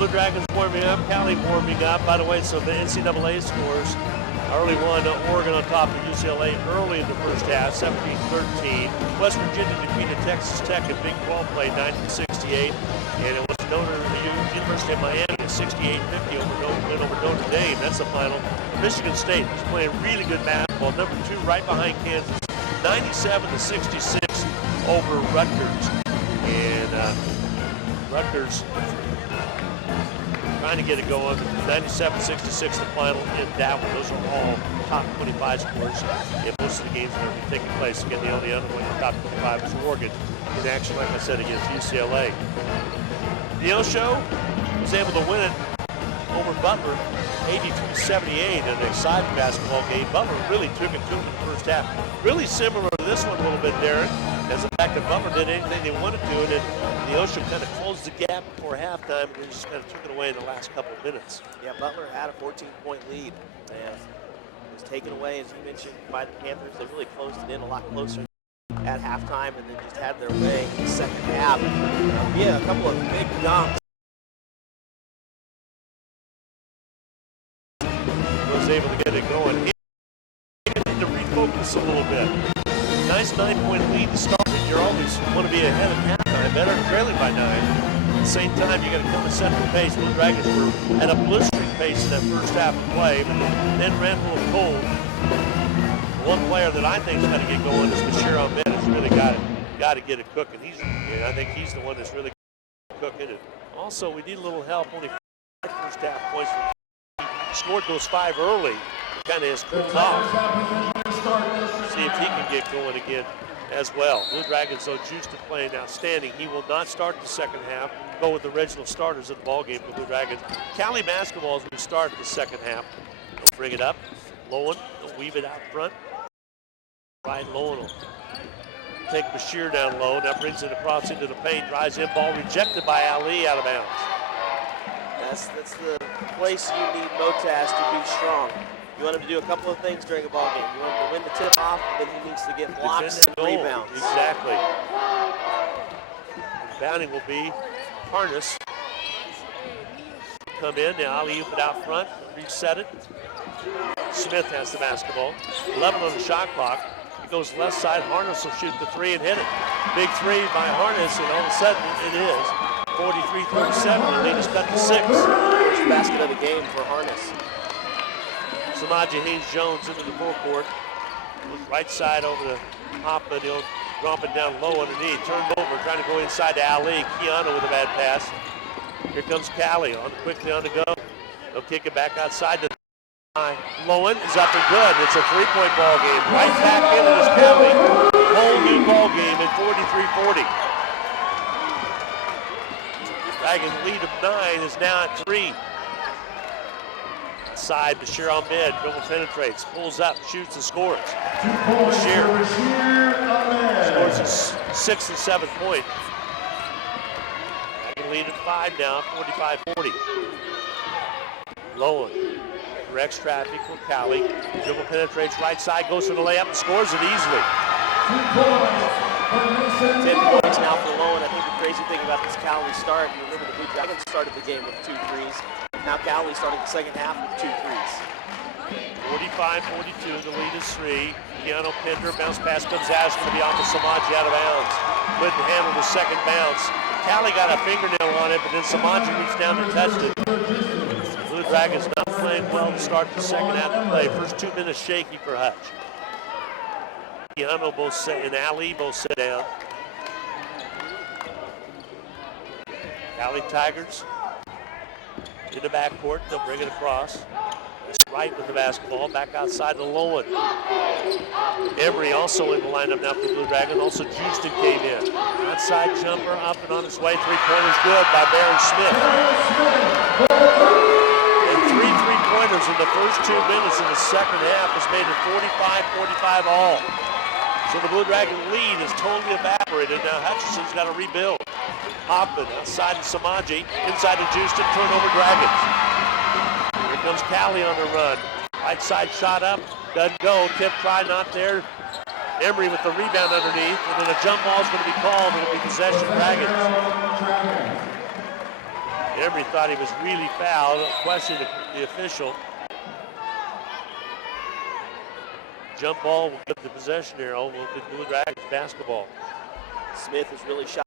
Blue Dragons warming up, Cali warming up. By the way, so the NCAA scores. Early one, Oregon on top of UCLA early in the first half, 17-13. West Virginia defeated Texas Tech in Big 12 play, 90-68. And it was the University of Miami, a 68-50 over Notre Dame. That's the final. Michigan State was playing really good basketball. Number 2 right behind Kansas, 97-66 over Rutgers. And Rutgers trying to get it going. 97-66 the final in that one. Those are all top 25 scores in most of the games that are taking place. Again, the only other one in the top 25 is Oregon in action, like I said, against UCLA. The Osho was able to win it over Butler, 82-78 in an exciting basketball game. Butler really took it to him in the first half. Really similar to this one a little bit, Darren, as the fact that Butler did anything they wanted to, and the Osho kind of closed the gap before halftime, and they just kind of took it away in the last couple of minutes. Yeah, Butler had a 14-point lead, and it was taken away, as you mentioned, by the Panthers. They really closed it in a lot closer at halftime, and then just had their way in the second half. Yeah, a couple of big dunks. Was able to get it going. He needed to refocus a little bit. Nice 9-point lead to start with. You always want to be ahead at halftime, better than trailing by 9. At the same time, you got to come and set the pace. The Dragons were at a blistering pace in that first half of play, but then ran a little cold. One player that I think is going to get going is Bashir Ahmed. Has really got to get it cooking. I think he's the one that's really cooking it. Also, we need a little help. Only 5 first half points. Scored those 5 early. Kind of has cooled off. See if he can get going again as well. Blue Dragons, though, Juiced playing outstanding. He will not start the second half. Go with the original starters in the ball game for Blue Dragons. Cali basketball as we start the second half. They'll bring it up. Lowen, they'll weave it out front. Right, Lowen will take Bashir down low. Now brings it across into the paint. Drives in, ball rejected by Ali, out of bounds. That's the place you need Motaz to be strong. You want him to do a couple of things during a ball game. You want him to win the tip-off, then he needs to get blocks and rebounds. Exactly. Rebounding will be Harness. Come in, now Ali put out front, reset it. Smith has the basketball. 11 on the shot clock. It goes left side. Harness will shoot the 3 and hit it. Big 3 by Harness, and all of a sudden it is 43-37. The lead is cut to 6. First basket of the game for Harness. Samaji Haynes-Jones into the full court. Right side over to Hoffman. He'll drop it down low underneath. Turned over, trying to go inside to Ali. Keanu with a bad pass. Here comes Cali quickly on the go. They'll kick it back outside to Lowen is up and good. It's a 3-point ball game. Right back into this Cali. Whole new ball game at 43-40. Dragons lead of 9 is now at 3. Side, Bashir Ahmed, dribble penetrates, pulls up, shoots and scores. Bashir scores his 6th and 7th point. Dragon lead at 5 now, 45-40. Lowen directs traffic for Cali. Dribble penetrates right side, goes for the layup and scores it easily. 10 points now for Lowen. I think the crazy thing about this Cali start, you remember the Blue Dragons started the game with 2 threes. Now Cali starting the second half with 2 threes. 45-42, the lead is 3. Keanu Pinder, bounce pass comes out, it's going to be off of Samaji out of bounds. Couldn't handle the second bounce. Cali got a fingernail on it, but then Samaji reached down and touched it. Blue Dragons not playing well to start the second half of play. First 2 minutes shaky for Hutch. Keanu and Ali both sit down. Cali Tigers in the backcourt, they'll bring it across. It's right with the basketball, back outside to Lowen. Emery also in the lineup now for the Blue Dragon. Also Houston came in. Outside jumper up and on its way. 3-pointers good by Baron Smith. And 3 3-pointers in the first 2 minutes in the second half has made it 45-45 all. So the Blue Dragon lead is totally evaporated. Now Hutchinson's got to rebuild. Hoffman outside to Samaji, inside to Houston, turnover Dragons. Here comes Cali on the run. Right side shot up, doesn't go. Tip try, not there. Emery with the rebound underneath, and then a jump ball is going to be called. It'll be possession Dragons. Emery thought he was really fouled, questioned the official. Jump ball will get the possession arrow, will be Blue Dragons basketball. Smith has really shot.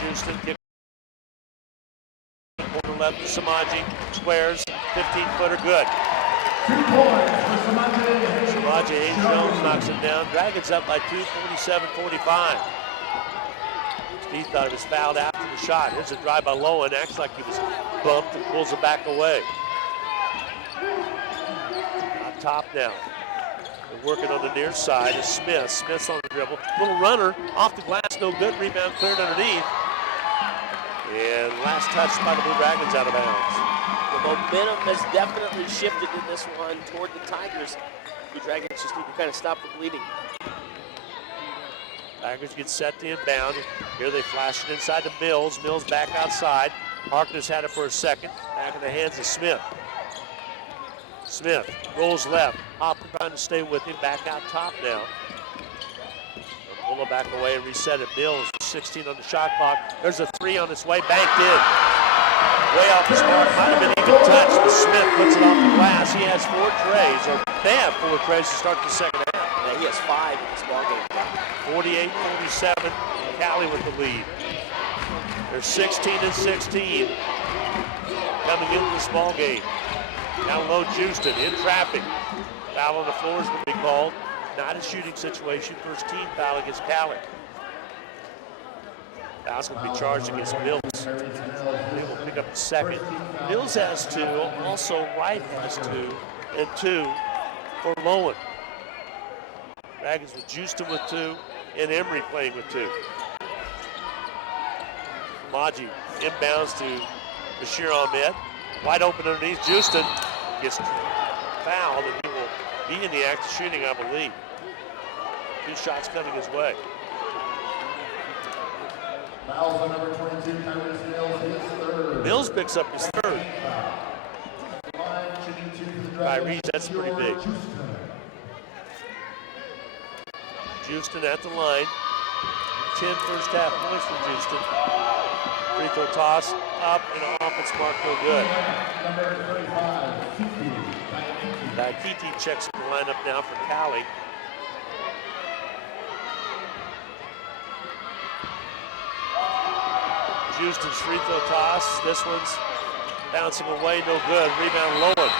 Houston kick. Corner left to Samaji. Squares. 15-footer good. 2 points for Samaji. Samaji Hayes Jones knocks it down. Dragons up by 2, 47-45. Steve thought it was fouled after the shot. Here's a drive by Lowen. Acts like he was bumped and pulls it back away. On top now. They're working on the near side is Smith. Smith's on the dribble. Little runner off the glass, no good. Rebound cleared underneath. And last touch by the Blue Dragons out of bounds. The momentum has definitely shifted in this one toward the Tigers. The Dragons just need to kind of stop the bleeding. Tigers get set to inbound. Here they flash it inside to Mills. Mills back outside. Harkness had it for a second. Back in the hands of Smith. Smith rolls left. Hopper trying to stay with him. Back out top now. They'll pull it back away and reset it. Mills, 16 on the shot clock. There's a 3 on its way. Banked in. Way off his mark. Might have been even touched, but Smith puts it off the glass. He has 4 trays, or they have 4 trays to start the second half. Yeah, he has 5 in this ballgame. 48-47. Cali with the lead. They're 16-16 coming into this ball game. Down low, Houston in traffic. Foul on the floor is going to be called. Not a shooting situation. First team foul against Cali. Foul's going to be charged against Mills. They will pick up the second. Mills has 2. Also Wright has 2. And 2 for Lowen. Dragons with Houston with 2. And Emery playing with 2. Maji inbounds to Bashir Ahmed. Wide open underneath. Houston gets fouled, and he will be in the act of shooting, I believe. 2 shots coming his way. Fouls on number 22, Tyrese Mills, his 3rd. Mills picks up his 3rd. Tyrese, that's pretty big. Houston at the line. 10 first half points for Houston. Free throw toss, up and off, it's marked no good. Kiti checks the lineup now for Cali. Houston's free throw toss. This one's bouncing away, no good. Rebound Lowen.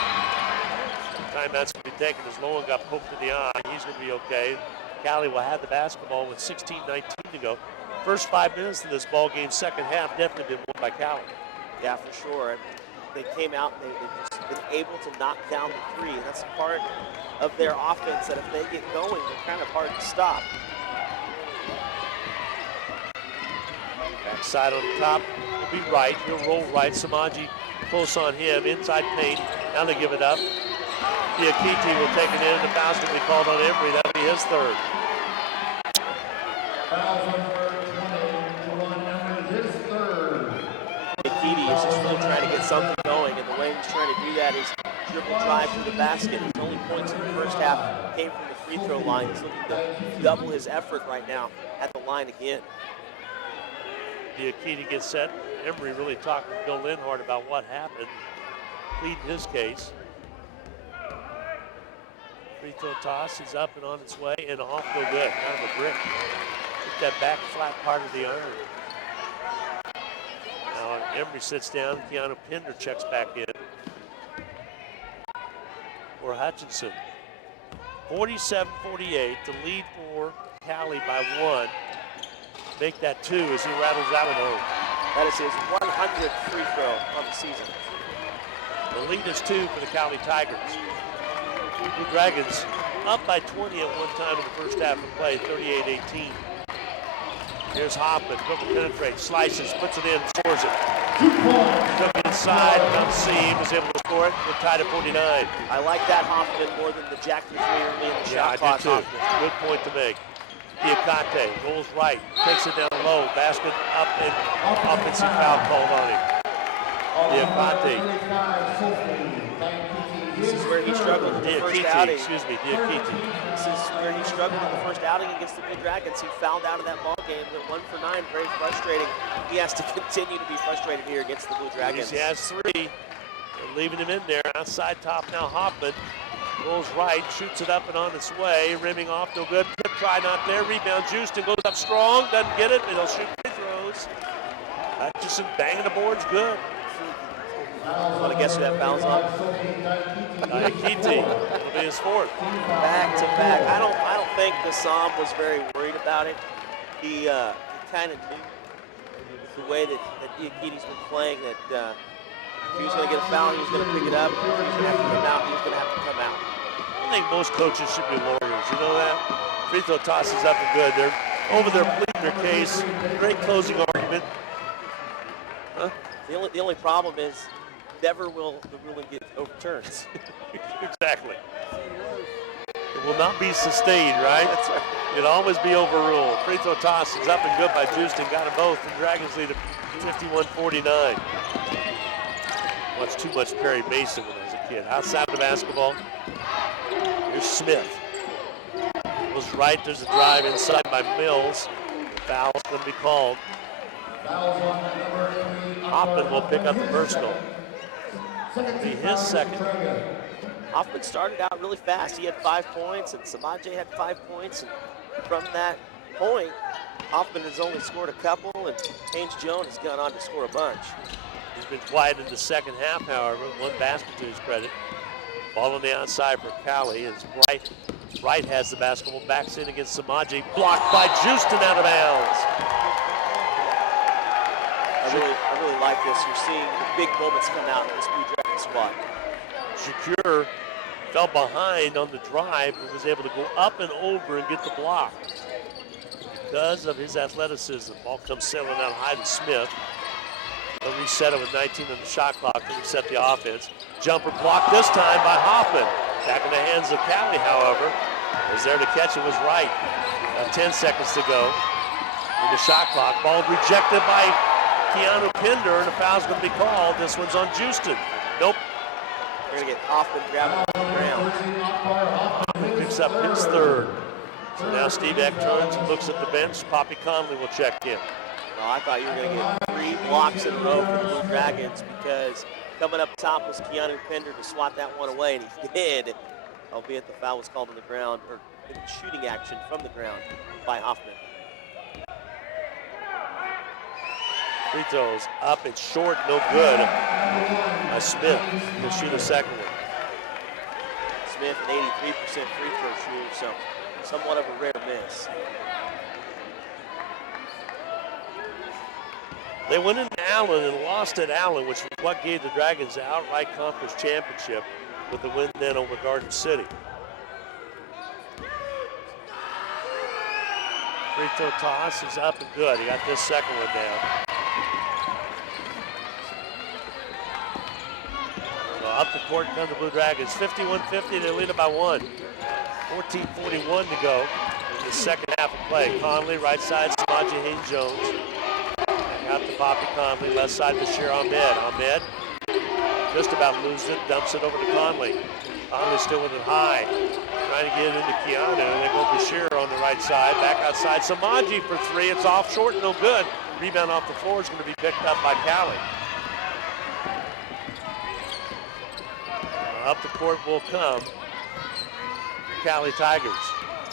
Timeout's going to be taken as Lowen got poked in the eye. He's going to be okay. Cali will have the basketball with 16-19 to go. First 5 minutes of this ball game, second half, definitely been won by Cali. Yeah, for sure. They came out and they've just been able to knock down the 3. And that's part of their offense that if they get going, they're kind of hard to stop. Backside on the top will be Wright. He'll roll right. Samaji close on him. Inside paint. Now they give it up. Diakite will take it in. The foul's going to be called on Emery. That'll be his 3rd. Fouls on number 21, Emery, his 3rd. Diakite is just really trying to get something going, and the way he's trying to do that is dribble drive to the basket. His only points in the first half came from the free throw line. He's looking to double his effort right now at the line again. Diakite gets set. Emery really talked with Bill Linhart about what happened, pleading his case. Free throw toss is up and on its way and off, no good. Kind of a brick. Hit that back flat part of the iron. Now Emery sits down. Keanu Pinder checks back in for Hutchinson. 47-48, the lead for Cali by 1. Make that 2 as he rattles that one home. That is his 100th free throw of the season. The lead is 2 for the Cali Tigers. The Dragons up by 20 at one time in the first half of play, 38-18. Here's Hoffman, looking to penetrate, slices, puts it in, scores it. Took it inside, comes seam, was able to score it. We're tied at 49. I like that Hoffman more than the Jack the 3 early in the shot clock. I do too. Good point to make. Diakite rolls right, takes it down low, basket up, and offensive foul called on him. Diakite This is where he struggled in the first outing. Excuse me, Diakite. This is where he struggled in the first outing against the Blue Dragons. He fouled out of that ball game, went 1 for 9, very frustrating. He has to continue to be frustrated here against the Blue Dragons. He has 3. They're leaving him in there. Outside top now, Hoffman rolls right, shoots it up and on its way. Rimming off, no good. Tip try not there. Rebound, Houston goes up strong, doesn't get it, but he'll shoot free throws. Hutchison banging the boards, good. Want to guess who that foul's on? Diakite will be his 4th. Back to back. I don't think Gassam was very worried about it. He kind of knew the way that Diakite's been playing that if he was going to get a foul, he was going to pick it up. If he was going to have to come out, he was going to have to come out. I think most coaches should be lawyers. You know that? Free throw tosses up and good. They're over there pleading their case. Great closing argument. Huh? The only problem is never will the ruling get overturned. Exactly. It will not be sustained, right? That's right. It'll always be overruled. Free throw toss is up and good by Houston. Got them both. The Dragons lead at 51-49. Watched too much Perry Mason when I was a kid. Outside of the basketball, here's Smith. Goes right, there's a drive inside by Mills. Foul's going to be called. Hoffman will pick up the personal. Be his 2nd. Hoffman started out really fast. He had 5 points, and Samaje had 5 points. And from that point, Hoffman has only scored a couple, and Haynes Jones has gone on to score a bunch. He's been quiet in the second half, however. 1 basket to his credit. Ball on the outside for Cali as Wright has the basketball, backs in against Samaje, blocked by Houston out of bounds. I really like this. You're seeing the big moments come out in this Blue Dragon squad. Shakur fell behind on the drive but was able to go up and over and get the block. Because of his athleticism, ball comes sailing out high to Smith. They'll reset it with 19 on the shot clock to reset the offense. Jumper blocked this time by Hoffman. Back in the hands of Cali, however. Was there to catch it was Wright. 10 seconds to go in the shot clock. Ball rejected by Keanu Pinder, and a foul's going to be called. This one's on Houston. Nope. They're going to get Hoffman grabbing on the ground. Picks up his 3rd. So now Steve Eck turns and looks at the bench. Poppy Conley will check in. Well, I thought you were going to get 3 blocks in a row for the Blue Dragons because coming up top was Keanu Pinder to swat that one away, and he did, albeit the foul was called on the ground, or in shooting action from the ground by Hoffman. Free throws up and short, no good by Smith. He'll shoot a 2nd one. Smith, an 83% free throw shooter, so somewhat of a rare miss. They went into Allen and lost at Allen, which was what gave the Dragons the outright conference championship with the win then over Garden City. Free throw toss is up and good. He got this 2nd one down. So up the court come the Blue Dragons. 51-50, they lead it by 1. 14:41 to go in the second half of play. Conley, right side, Samaje Haynes-Jones. Out to Poppy Conley, left side Bashir Ahmed. Ahmed just about loses it, dumps it over to Conley. Conley still with it high, trying to get it into Keanu. They go Bashir on the right side, back outside Samaje for 3. It's off short, no good. Rebound off the floor is going to be picked up by Cali. Up the court will come Cali Tigers.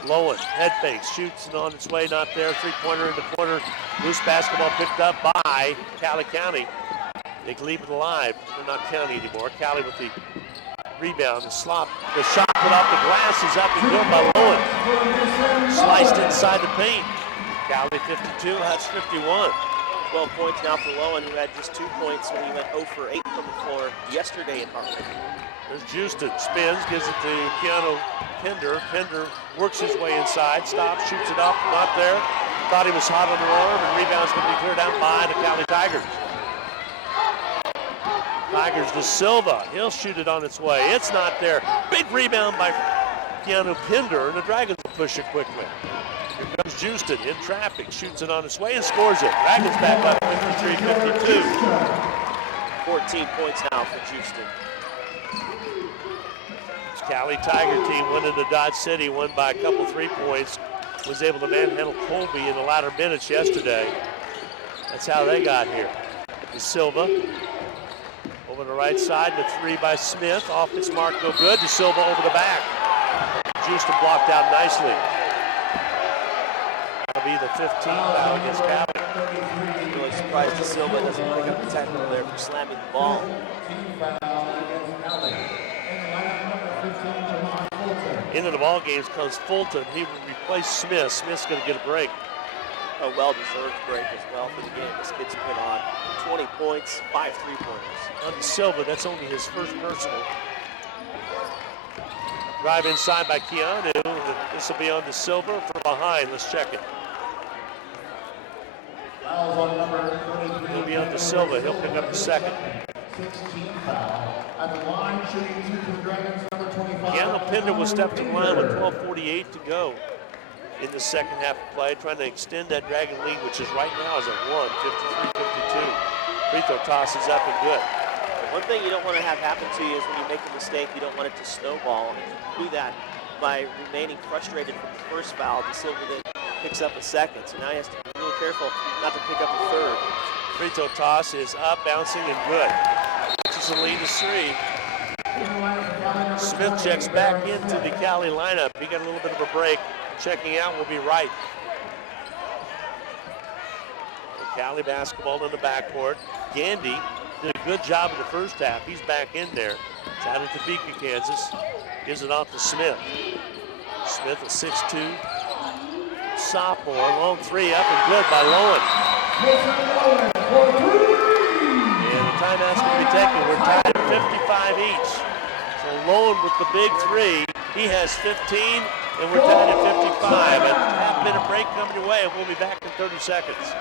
Lowen, head fake, shoots and on its way, not there. 3-pointer in the corner. Loose basketball picked up by Cali County. They can leave it alive. They're not County anymore. Cali with the rebound, the slop. The shot put off the glass is up and good by Lowen. Sliced inside the paint. Cali 52, Hutch 51. 12 points now for Lowen, who had just 2 points when he went 0 for 8 from the floor yesterday in Hartford. There's Houston, spins, gives it to Keanu Pinder. Pinder works his way inside, stops, shoots it up, not there. Thought he was hot on the arm, and rebound's going to be cleared out by the Cali Tigers. Tigers to Silva, he'll shoot it on its way. It's not there. Big rebound by Keanu Pinder, and the Dragons will push it quickly. Here comes Houston in traffic, shoots it on its way and scores it. Dragons back up 53-52. 14 points now for Houston. Cali Tiger team went into Dodge City, won by a couple 3 points, was able to manhandle Colby in the latter minutes yesterday. That's how they got here. De Silva over the right side, the 3 by Smith. Off its mark, no good. De Silva over the back. Houston blocked out nicely. That'll be the 15th foul against Cali. I'm really surprised De Silva doesn't pick up the technical there for slamming the ball. Into the ball games comes Fulton. He will replace Smith. Smith's going to get a break. A well-deserved break as well for the game. This kid's put on 20 points, 5 3-pointers. On De Silva, that's only his first personal. Drive inside by Keanu. This will be on De Silva from behind. Let's check it. It'll be on De Silva. He'll pick up the second. 16 foul. At the line, shooting 2 for the Dragons, number 25. Keanu Pinder will step to the line with 12:48 to go in the second half of play, trying to extend that Dragon lead, which is right now is at 1, 53-52. Free throw toss is up and good. One thing you don't want to have happen to you is when you make a mistake, you don't want it to snowball. And if you do that by remaining frustrated with the first foul, De Silva then picks up a second. So now he has to be really careful not to pick up a third. Free throw toss is up, bouncing, and good. Just a lead is 3. Smith checks back into the Cali lineup. He got a little bit of a break. Checking out will be Wright. Cali basketball in the backcourt. Gandy did a good job in the first half. He's back in there. It's out of Topeka, Kansas. Gives it off to Smith. Smith, a 6'2" sophomore. Long 3 up and good by Lowen. And the timeout's going to be taken. We're tied at 55 each. So Lowen with the big 3. He has 15, and we're tied at 55. A half-minute break coming your way, and we'll be back in 30 seconds.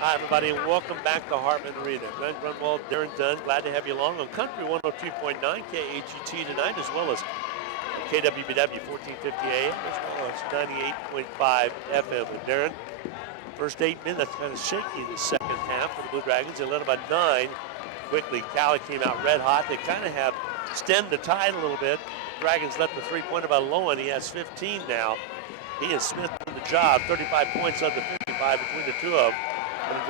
Hi, everybody, and welcome back to Hartman Arena. Glenn Grunwald, Darren Dunn, glad to have you along on Country 102.9 KHET tonight, as well as KWBW 1450 AM, as well as 98.5 FM. And Darren, first 8 minutes kind of shaky in the second half for the Blue Dragons. They led by 9 quickly. Cali came out red hot. They kind of have stemmed the tide a little bit. Dragons left the 3-pointer by Lowen. He has 15 now. He and Smith did the job. 35 points under 55 between the two of them. And the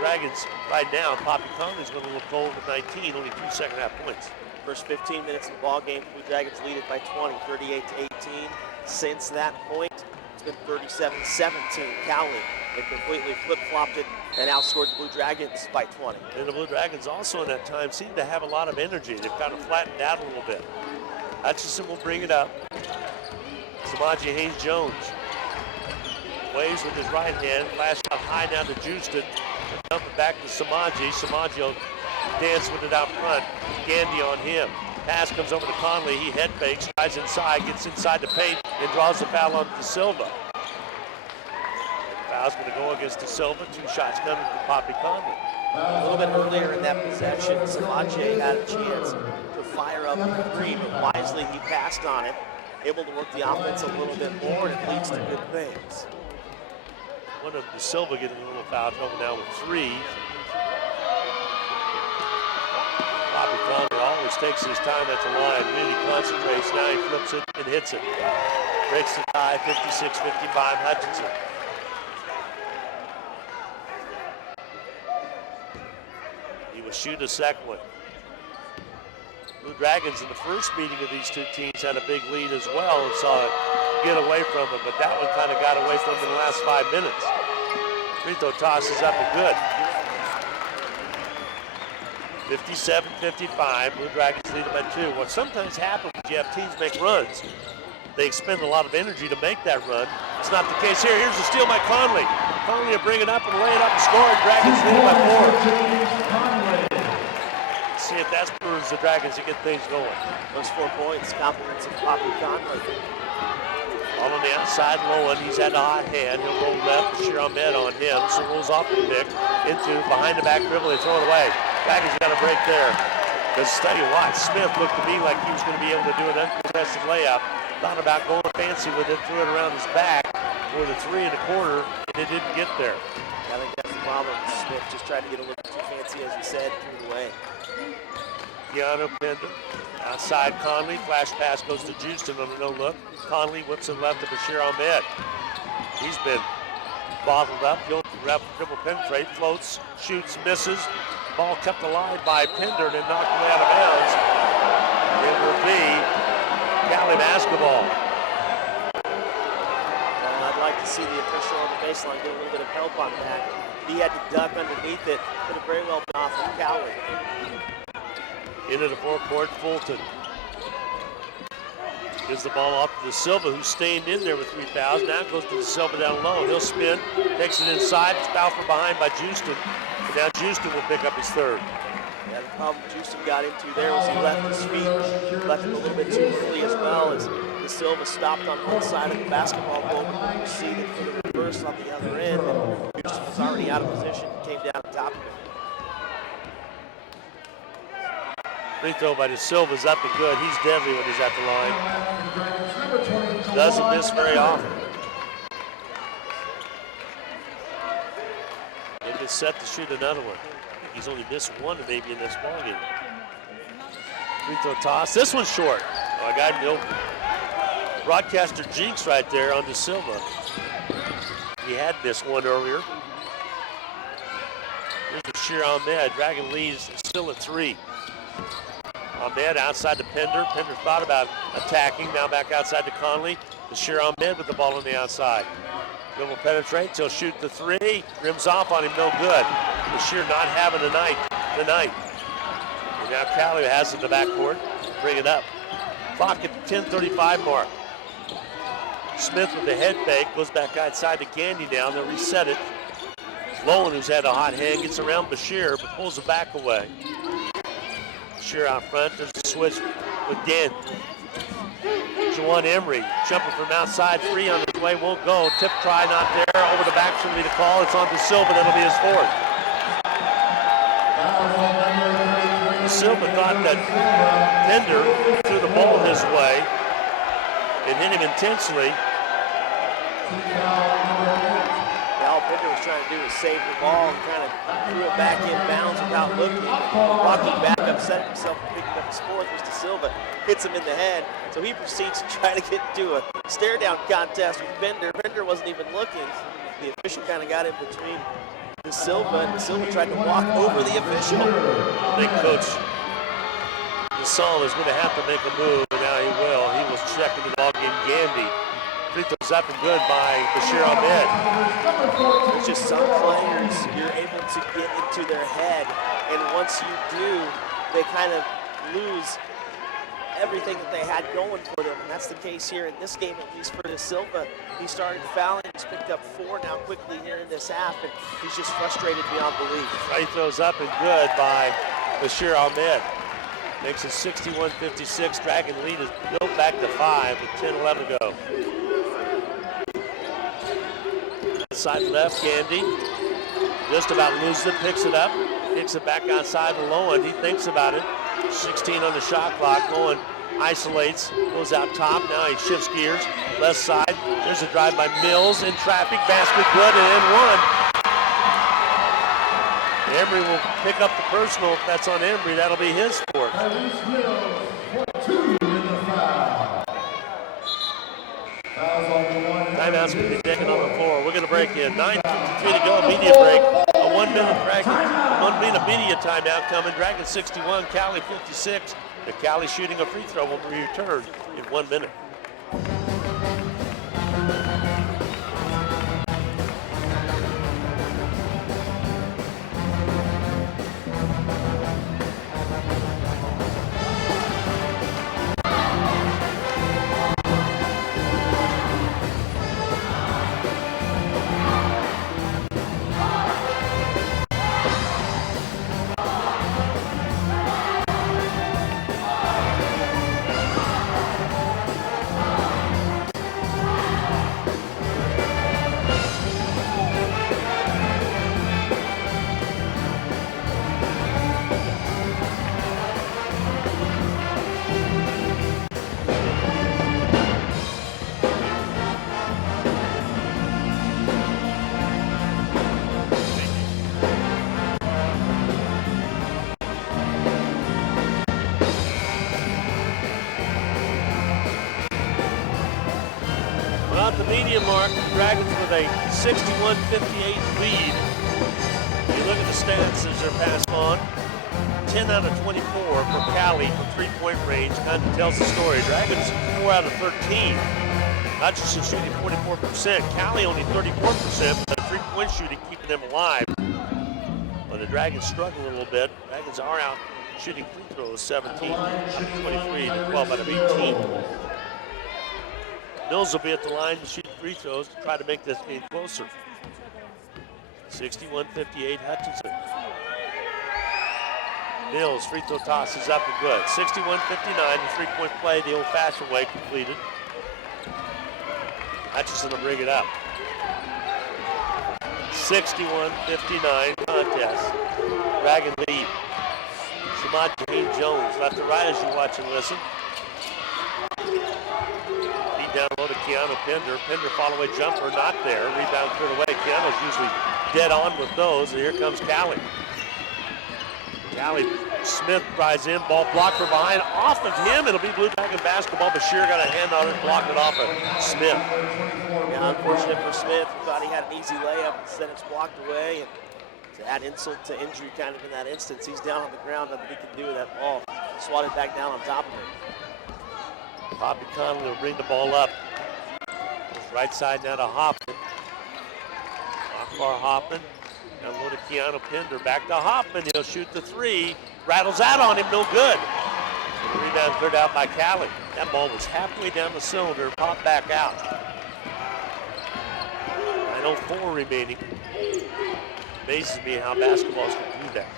Dragons right now, Poppy Conley's going to look cold with 19, only 2 second half points. First 15 minutes of the ball game, Blue Dragons lead it by 20, 38-18. Since that point, it's been 37-17. Cali, they completely flip-flopped it and outscored the Blue Dragons by 20. And the Blue Dragons also in that time seem to have a lot of energy. They've kind of flattened out a little bit. Hutchison will bring it up. Samaje Haynes-Jones. Waves with his right hand, flash out high down to Houston. Dump it back to Samaje. Samaje will dance with it out front. Gandy on him. Pass comes over to Conley. He head fakes, tries inside, gets inside the paint, and draws the foul on De Silva. Foul's going to go against De Silva. 2 shots coming from Poppy Conley. A little bit earlier in that possession, Samaje had a chance to fire up the 3, but wisely he passed on it, able to work the offense a little bit more, and it leads to good things. One of De Silva getting a little foul trouble now with 3. Poppy Conley always takes his time at the line, really concentrates. Now he flips it and hits it. Breaks the tie, 56-55, Hutchison. He will shoot a second one. Blue Dragons in the first meeting of these two teams had a big lead as well and saw it get away from them, but that one kind of got away from them in the last 5 minutes. Free throw toss is up and good. 57-55, Blue Dragons lead by 2. What sometimes happens when you have teams make runs, they expend a lot of energy to make that run. It's not the case here. Here's the steal by Conley. Conley will bring it up and lay it up and score, and Dragons lead by 4. See if that's Spurs gives the Dragons to get things going. Those 4 points, compliments of Poppy Conley. All on the outside, Lowen. He's had a hot hand. He'll go left. Bashir Ahmed on him. So rolls off the pick into behind the back dribble. They throw it away. Dragons got a break there. Because tell you what, Smith looked to me like he was going to be able to do an uncontested layup. Thought about going fancy with it, threw it around his back for the 3 in the corner, and it didn't get there. I think that's the problem. Smith just tried to get a little too fancy, as you said, threw it away. Keanu Pender, outside Conley, flash pass goes to Houston on a no-look. Conley whips it left to Bashir Ahmed. He's been bottled up. He'll dribble penetrate, floats, shoots, misses. Ball kept alive by Pender and knocked away out of bounds. It will be Cali basketball. I'd like to see the official on the baseline get a little bit of help on that. He had to duck underneath it. Could have very well been off of Cali. Into the forecourt, Fulton. Gives the ball off to De Silva, who's staying in there with 3 fouls. Now it goes to De Silva down low. He'll spin, takes it inside. It's fouled from behind by Houston. And now Houston will pick up his 3rd. Yeah, the problem Houston got into there was he left his feet, left him a little bit too early, as well as De Silva stopped on one side of the basketball goal, but proceeded for the reverse on the other end. And Houston was already out of position and came down on top of him. Free throw by De Silva's up and good. He's deadly when he's at the line. Doesn't miss very often. He'll get set to shoot another one. He's only missed 1 maybe in this ballgame. Free throw toss. This one's short. Oh, I got no broadcaster jinx right there on De Silva. He had missed 1 earlier. Here's Bashir Ahmed. Dragon leads still at 3. Ahmed outside to Pender. Pender thought about attacking. Now back outside to Conley. Bashir Ahmed with the ball on the outside. Dribble penetrates. He'll shoot the 3. Rims off on him. No good. Bashir not having a night tonight. And now Cali has it in the backcourt. Bring it up. Clock at the 10:35 mark. Smith with the head fake. Goes back outside to Gandy now. They'll reset it. Lowen, who's had a hot hand, gets around Bashir but pulls the back away. Bashir out front. There's a switch with Gandy. Juwan Emery jumping from outside, 3 on his way, won't go. Tip try not there. Over the back should be the call. It's on De Silva. That'll be his 4th. De Silva thought that Pender threw the ball his way and hit him intentionally. All Pender was trying to do was save the ball and kind of threw it back in bounds without looking. Walking back, upset himself and picking up his 4th was De Silva. Hits him in the head. So he proceeds to try to get into a stare down contest with Pender. Pender wasn't even looking. The official kind of got in between De Silva, and De Silva tried to walk over the official. I think Coach Gasol is going to have to make a move, and now he will. He was checking the ball game. Gandy. Free throws up and good by Bashir Ahmed. There's just some players you're able to get into their head, and once you do, they kind of lose everything that they had going for them, and that's the case here in this game, at least for De Silva. He started fouling, he's picked up 4 now quickly here in this half, and he's just frustrated beyond belief. Free throws up and good by Bashir Ahmed. Makes it 61-56. Dragon lead is built back to 5 with 10-11 to go. Side left, Gandy. Just about loses it, picks it up, kicks it back outside to Lowen. He thinks about it. 16 on the shot clock. Lowen isolates, goes out top. Now he shifts gears. Left side. There's a drive by Mills in traffic. Basket good and in 1. Emery will pick up the personal. If that's on Emery, that'll be his 4th. Timeout's going to be taken on the floor. We're going to break in. 9:53 to go. Media break. A 1-minute break. 1-minute media timeout coming. Dragon 61, Cali 56. The Cali shooting a free throw will be returned in 1 minute. about the median mark. Dragons with a 61-58 lead. You look at the stats as they're passed on. 10 out of 24 for Cali from three-point range. Kind of tells the story. Dragons 4 out of 13. Hutchinson shooting 44%. Cali only 34%, but the three-point shooting keeping them alive. But the Dragons struggle a little bit. Dragons are out shooting free throws 17 out of 23 to 12 out of 18. Mills will be at the line to shoot free throws to try to make this game closer. 61-58 Hutchinson. Mills free throw toss is up and good. 61-59, the three-point play the old-fashioned way completed. Hutchinson will bring it up. 61-59 contest. Dragon lead. Samad Jones left to right as you watch and listen. Beat down low to Keanu Pender. Pender follow-away jumper not there. Rebound cleared away. Keanu's usually dead on with those. And here comes Cali. Cali Smith drives in. Ball blocked from behind. Off of him. It'll be Blue Dragon basketball. Bashir got a hand on it. Blocked it off of Smith. Yeah, unfortunate for Smith. He thought he had an easy layup. Instead it's blocked away. And to add insult to injury kind of in that instance, he's down on the ground. Nothing he can do with that ball. Swatted back down on top of him. Bobby Connolly will bring the ball up. Right side now to Hoffman. Akbar Hoffman. Down low to Keanu Pender. Back to Hoffman. He'll shoot the three. Rattles out on him. No good. The rebound cleared out by Cali. That ball was halfway down the cylinder. Popped back out. 9:04 remaining. Amazes me how basketballs can do that.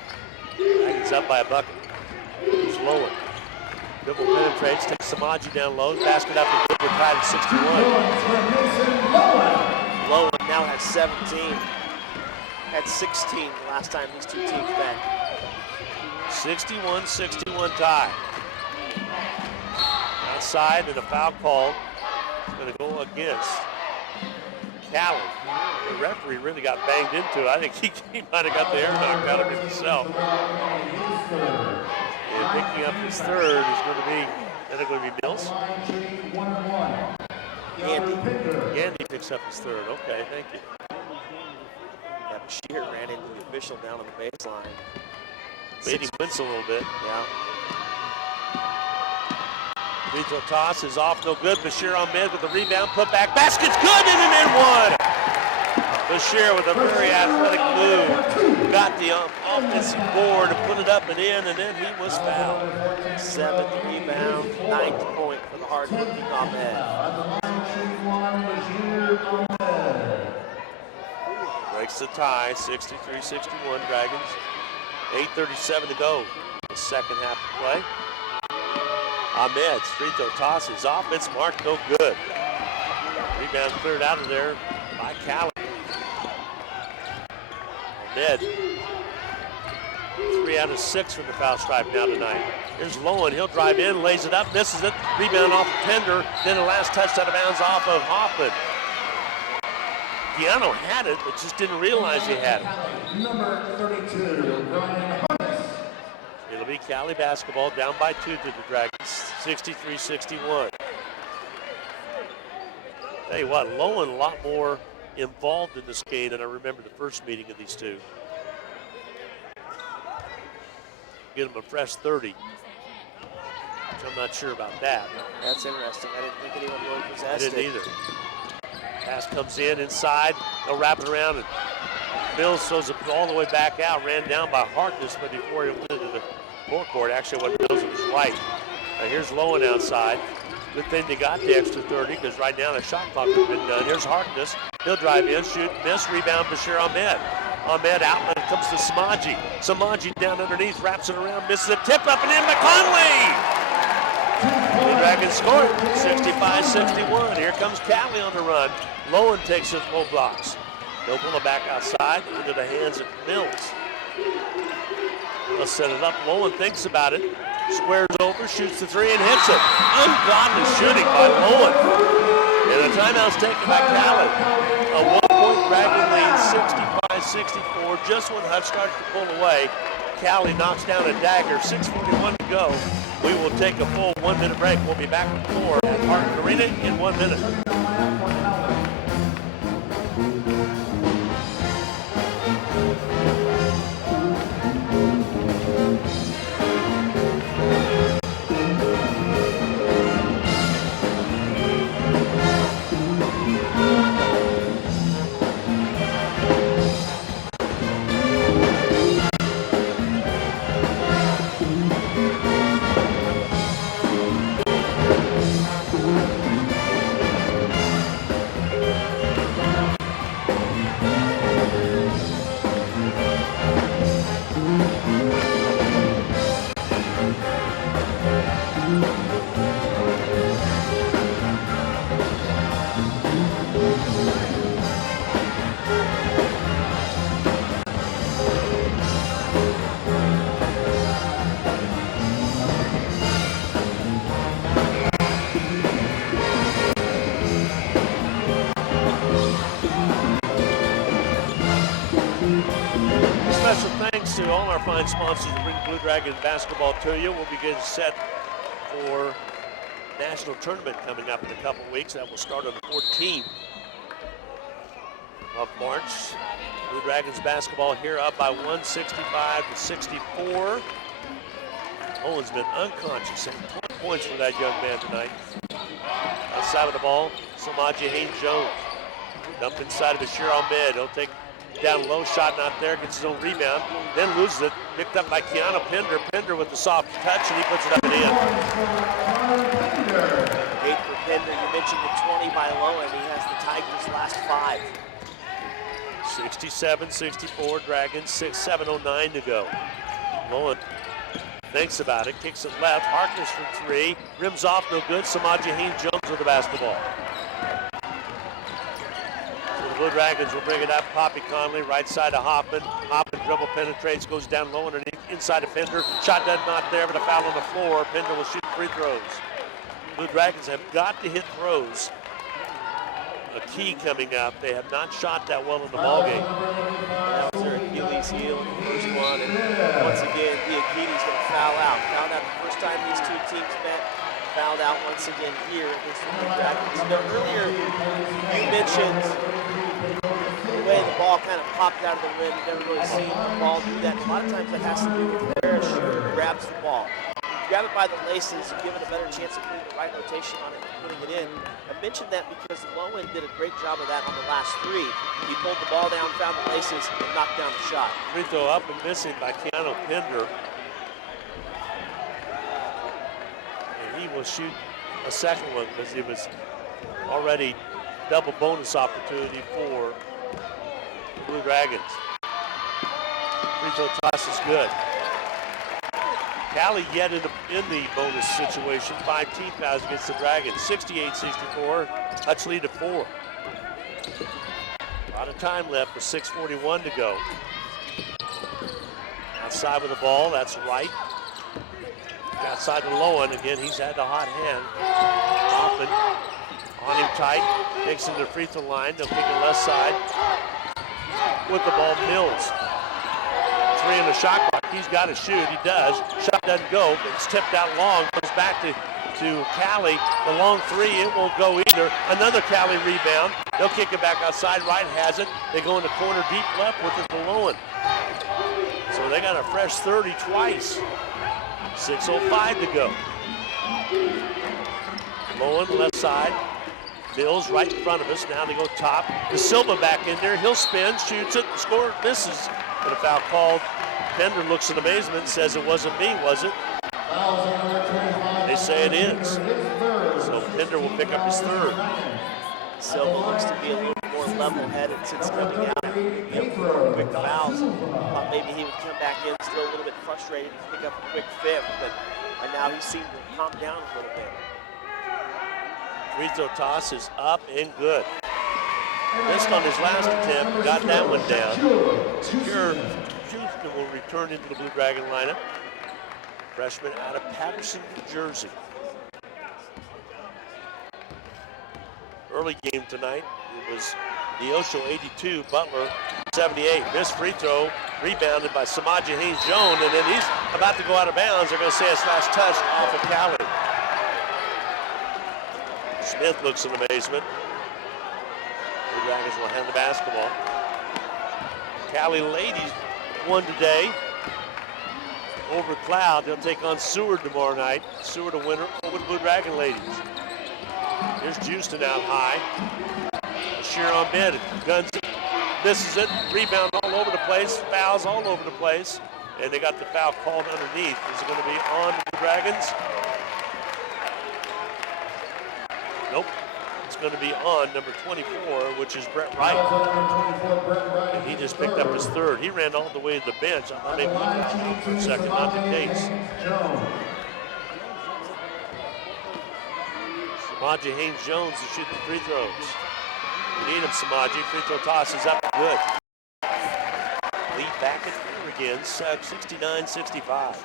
Dragons up by a bucket. It's lower. Dribble penetrates, takes Samaji down low. Basket up and good. We're tied at 61. Lowen now has 17. Had 16 the last time these two teams met. 61-61 tie. Outside and a foul call. It's going to go against Cali. The referee really got banged into it. I think he might have got the air knocked out of him himself. And picking up his third is going to be Mills. Gandy picks up his third. Okay, thank you. Yeah, Bashir ran into the official down on the baseline. Made him wince a little bit. Yeah. Free throw toss is off, no good. Bashir Ahmed with the rebound, put back, basket's good, and then one. Bashir with a very athletic move, got the offensive board to put it up and in, and then he was fouled. 7th rebound, 9th point for the hard-working Ahmed. Breaks the tie, 63-61 Dragons. 8:37 to go, the second half of play. Ahmed's free throw toss is off, it's marked, no good. Rebound cleared out of there by Cali. Ahmed, 3 out of 6 from the foul stripe now tonight. Here's Lowen, he'll drive in, lays it up, misses it. Rebound off of Pender, then the last touch out of bounds off of Hoffman. Keanu had it, but just didn't realize he had it. Number 32, Brian Hunnis. It'll be Cali basketball down by 2 to the Dragons, 63-61. Tell you what, Lowen a lot more involved in this game than I remember the first meeting of these two. Get him a fresh 30, which I'm not sure about that. That's interesting. I didn't think anyone really I possessed it. didn't either. Pass comes in inside, they'll wrap it around, and Mills throws it all the way back out, ran down by Harkness, but before he went into the forecourt, actually what Mills was right. Now here's Lowen outside. Good thing they got the extra 30, because right now the shot clock has been done. Here's Harkness, he'll drive in, shoot, miss, rebound, Bashir Ahmed. Ahmed outlet comes to Samaji. Samaji down underneath, wraps it around, misses a tip up and in by Conley. The Dragons score 65-61. Here comes Cali on the run. Lowen takes his full blocks. They'll pull it back outside into the hands of Mills. They'll set it up. Lowen thinks about it. Squares over, shoots the three and hits it. Ungodly shooting by Lowen. And a timeout's taken by Cali. A 1-point Dragon lead, 65-64. Just when Hutch starts to pull away, Cali knocks down a dagger. 6:41 to go. We will take a full 1-minute break. We'll be back with more at Martin Arena in 1 minute. Special thanks to all our fine sponsors to bring Blue Dragon basketball to you. We'll be getting set for national tournament coming up in a couple weeks. That will start on the 14th of March. Blue Dragons basketball here up by 165 to 64. Owen's been unconscious, and 20 points for that young man tonight. Outside of the ball, Samaje Haynes-Jones. Dump inside of Bashir Ahmed. He'll take down low, shot not there, gets his own rebound, then loses it, picked up by Keanu Pender. Pender with the soft touch, and he puts it up and in. 8 for Pender. You mentioned the 20 by Lowen. He has the Tigers' last 5. 67-64, Dragons, 7:09 to go. Lowen thinks about it, kicks it left, Harkness for 3, rims off, no good. Samaje Haynes-Jones with the basketball. Blue Dragons will bring it up. Poppy Conley, right side of Hoffman. Hoffman dribble penetrates, goes down low underneath, inside of Pender. Shot does not there, but a foul on the floor. Pender will shoot free throws. Blue Dragons have got to hit throws. A key coming up. They have not shot that well in the ballgame. That was their Achilles heel in the first one, and once again, Diakite's going to foul out. Fouled out the first time these two teams met. Fouled out once again here against the Blue Dragons. You know, earlier you mentioned the way the ball kind of popped out of the rim. You've never really seen the ball do that. A lot of times that has to do with where a shooter grabs the ball. You grab it by the laces, you give it a better chance of putting the right rotation on it and putting it in. I mentioned that because Lowen did a great job of that on the last 3. He pulled the ball down, found the laces, and knocked down the shot. Free throw up and missing by Keanu Pender. He will shoot a second one because it was already double bonus opportunity for the Blue Dragons. Free throw toss is good. Cali yet in the bonus situation. 5 team fouls against the Dragons. 68-64. Hutch lead to 4. A lot of time left with 6:41 to go. Outside with the ball, that's right. Outside to Lowen again, he's had the hot hand. Hoffman on him tight, takes him to the free throw line. They'll kick it left side. With the ball, Mills. 3 in the shot clock. He's got to shoot. He does. Shot doesn't go, but it's tipped out long. Goes back to Cali. The long 3, it won't go either. Another Cali rebound. They'll kick it back outside. Wright has it. They go in the corner deep left with it to Lowen. So they got a fresh 30 twice. 6:05 to go. Lowen left side. Mills right in front of us. Now they go top. De Silva back in there. He'll spin, shoots it, score, misses. But a foul called. Pender looks in amazement and says, it wasn't me, was it? They say it is. So Pender will pick up his 3rd. Silva looks to be a little more level-headed since coming out. Quick fouls. Thought maybe he would come back in still a little bit frustrated and pick up a quick 5th, but now he seemed to calm down a little bit. Free throw toss is up and good. Missed on his last attempt, got that one down. Secure Houston will return into the Blue Dragon lineup. Freshman out of Patterson, New Jersey. Early game tonight, it was Neosho 82, Butler 78. Missed free throw, rebounded by Samaje Haynes-Jones, and then he's about to go out of bounds. They're going to say it's last touch off of Cali. Smith looks in amazement. The Dragons will hand the basketball. Cali ladies won today over Cloud. They'll take on Seward tomorrow night. Seward a winner over the Blue Dragon ladies. Here's Houston out high. Shear on mid. Guns it, misses it. Rebound all over the place. Fouls all over the place. And they got the foul called underneath. Is it going to be on the Dragons? Nope. It's going to be on number 24, which is Brett Wright. And he just picked up his third. He ran all the way to the bench. I thought maybe he got out for a second, not the case. Samaji Haynes-Jones to shoot the free throws. You need him, Samaji. Free throw toss is up. Good. Lead back in here again, 69-65.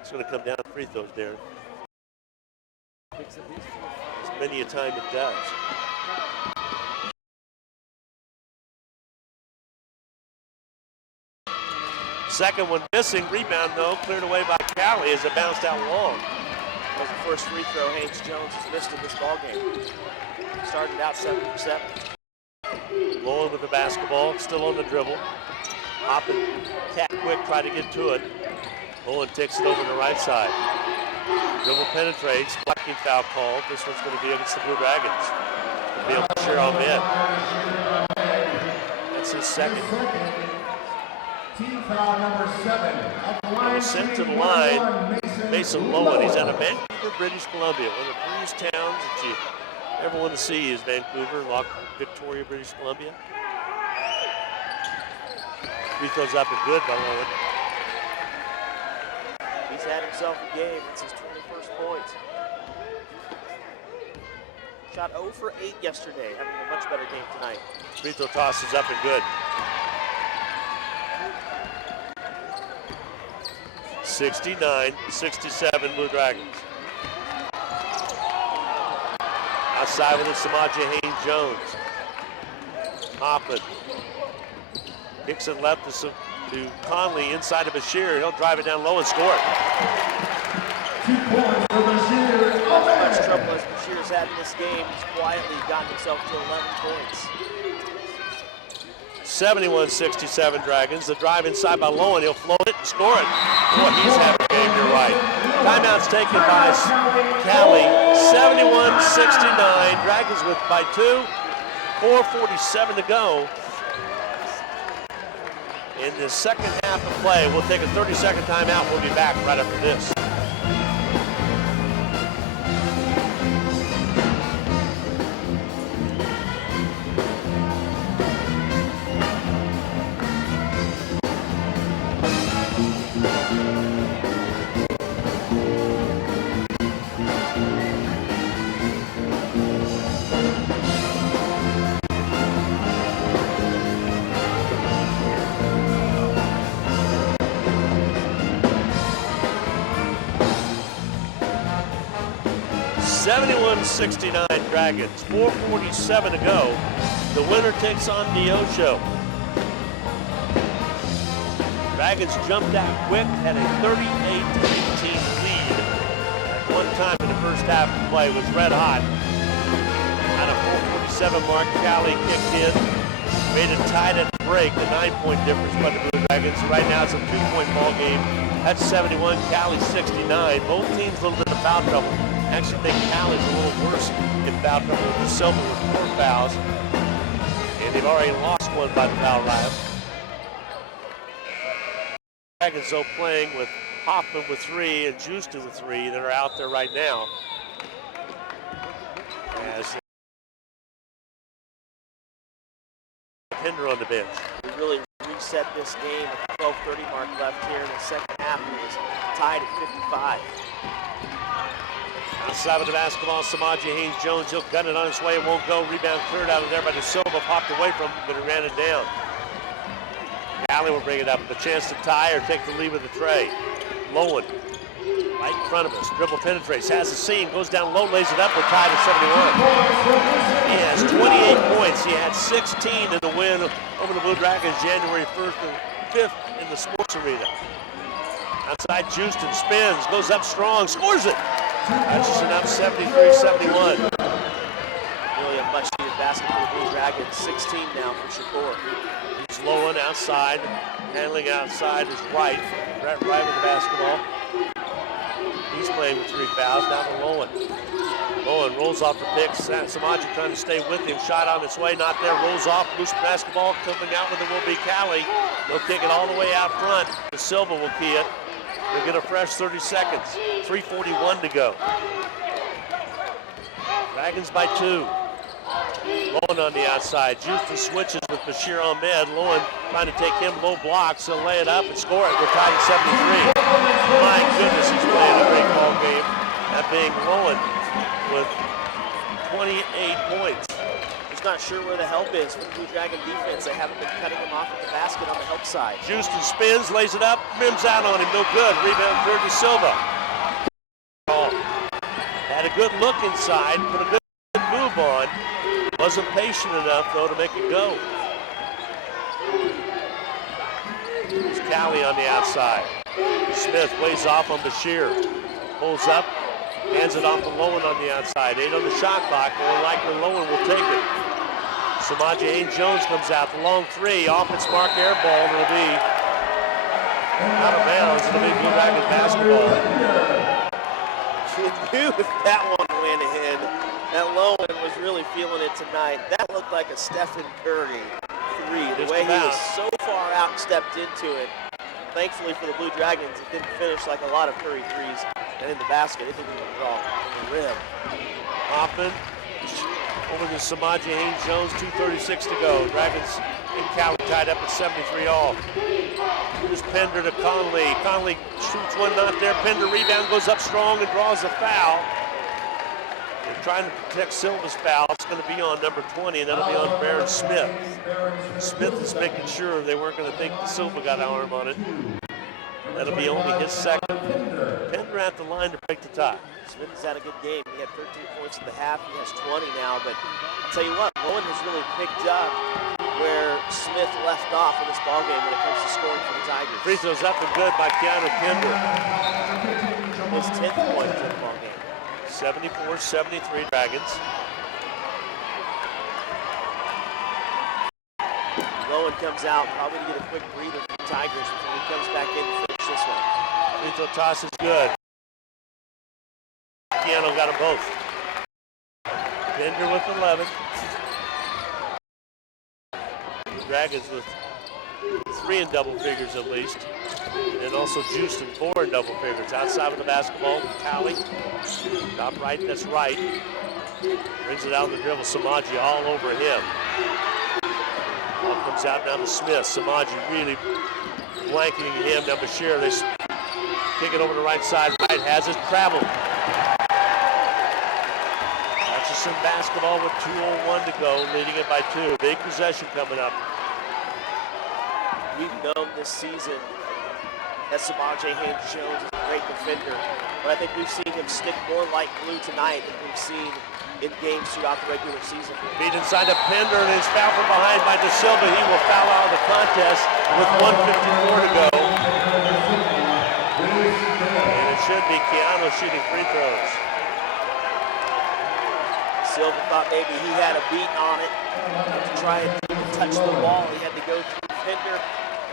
It's going to come down to free throws, Darren. As many a time it does. Second one missing. Rebound, though, cleared away by Callie as it bounced out long. That was the first free throw Haynes-Jones has missed in this ballgame. Started out 7-7. Lowen with the basketball, still on the dribble. Hopping, cat quick, try to get to it. Lowen takes it over the right side. Dribble penetrates, blocking foul called. This one's going to be against the Blue Dragons. They'll be able to share on mid. That's his second. Team foul number 7. He was sent to the line, Mason Lowen. He's out of Vancouver, British Columbia. One of the prettiest towns that you ever want to see is Vancouver, Victoria, British Columbia. Free throws up and good by Lowen. He's had himself a game. It's his 21st point. Shot 0 for 8 yesterday, having a much better game tonight. Free throw toss is up and good. 69-67 Blue Dragons. Outside with it, Samaji Haynes-Jones. Hoffman kicks it left to Conley inside of Bashir. He'll drive it down low and score it. 2 points for Bashir. As much trouble as Bashir's had in this game, he's quietly gotten himself to 11 points. 71-67 Dragons. The drive inside by Lowen. He'll float it and score it. Boy, he's having a game, you're right. Timeout's taken by Callie. 71-69. Dragons with by 2. 4:47 to go. In the second half of play, we'll take a 30-second timeout. We'll be back right after this. .69 Dragons, 4:47 to go. The winner takes on Neosho. Dragons jumped out quick, had a 38-18 lead. At one time in the first half of play was red hot. At a 4:47 mark, Callie kicked in, made it tied at the break, the 9-point difference by the Blue Dragons. Right now it's a 2-point ball game. That's 71, Callie 69. Both teams a little bit of foul trouble. I actually think Callie's a little worse in foul trouble with Silver with 4 fouls. And they've already lost one by the foul riot. Dragons though playing with Hoffman with 3 and Justin with 3 that are out there right now. As Hinder on the bench. We really reset this game at the 12:30 mark left here in the second half. It was tied at 55. Outside of the basketball, Samaji Haynes-Jones, he'll gun it on his way, it won't go. Rebound cleared out of there by De Silva, popped away from him, but he ran it down. Callie will bring it up with a chance to tie or take the lead with the tray. Lowen, right in front of us, dribble penetrates, has a seam, goes down low, lays it up, we're tied at 71. He has 28 points, he had 16 in the win over the Blue Dragons January 1st and 5th in the sports arena. Outside, Houston spins, goes up strong, scores it. Hutchison up 73-71. Really a much-needed basket for the Blue Dragons. 16 now for Shakur. He's Lowen outside, handling outside is Wright. Brett Wright with the basketball. He's playing with 3 fouls, down to Lowen. Lowen rolls off the pick. Samaji trying to stay with him. Shot on its way, not there. Rolls off. Loose basketball. Coming out with it will be Callie. They'll kick it all the way out front. De Silva will key it. They'll get a fresh 30 seconds. 3:41 to go. Dragons by 2. Lowen on the outside. Houston switches with Bashir Ahmed. Lowen trying to take him low blocks. He'll lay it up and score it. We're tied at 73. My goodness, he's playing a great ball game. That being Lowen with 28 points. He's not sure where the help is for the Blue Dragon defense. They haven't been cutting him off at the basket on the help side. Houston spins, lays it up, rims out on him. No good. Rebound for De Silva. Had a good look inside, put a good move on. Wasn't patient enough, though, to make it go. There's Callie on the outside. Smith lays off on Bashir. Pulls up, hands it off to Lowen on the outside. 8 on the shot clock. More likely Lowen will take it. Samaje Haynes-Jones comes out. The long 3, off its mark, air ball. It'll be out of bounds. It'll be Blue Dragon basketball. You knew if that one went in, that Lowen was really feeling it tonight. That looked like a Stephen Curry 3. The way he was so far out and stepped into it. Thankfully for the Blue Dragons, it didn't finish like a lot of Curry 3s. And in the basket, it didn't even draw in the rim. Hoffman over to Samaje Haynes-Jones, 2:36 to go. Dragons and Callie tied up at 73 all. Here's Pender to Conley. Conley shoots one, not there. Pender rebound, goes up strong and draws a foul. They're trying to protect Silva's foul. It's going to be on number 20, and that'll be on Baron Smith. Smith is making sure they weren't going to think Silva got an arm on it. That'll be only his second. Pender at the line to break the tie. Smith has had a good game. He had 13 points in the half. He has 20 now, but I'll tell you what, Lowen has really picked up where Smith left off in this ballgame when it comes to scoring for the Tigers. Free throws up and good by Keanu Pender. His 10th point in the ballgame. 74-73 Dragons. Lowen comes out probably to get a quick breather from the Tigers before he comes back in to finish this one. Free throw toss is good. Keanu got them both. Pender with 11. Dragons with 3 in double figures at least. And also Houston 4 in double figures. Outside of the basketball, Callie. Top right, that's right. Brings it out on the dribble. Samaje all over him. Ball comes out down to Smith. Samaje really blanketing him. Now Bashir, they kick it over the right side. Right has it. Travel. Hutchison basketball with 2:01 to go, leading it by 2. Big possession coming up. We've known this season that Samaje Haynes-Jones is a great defender, but I think we've seen him stick more like glue tonight than we've seen in games throughout the regular season. Feed inside to Pender, and is fouled from behind by De Silva. He will foul out of the contest with 1:54 to go. And it should be Keanu shooting free throws. Silva thought maybe he had a beat on it to try and touch the ball. He had to go through Pender.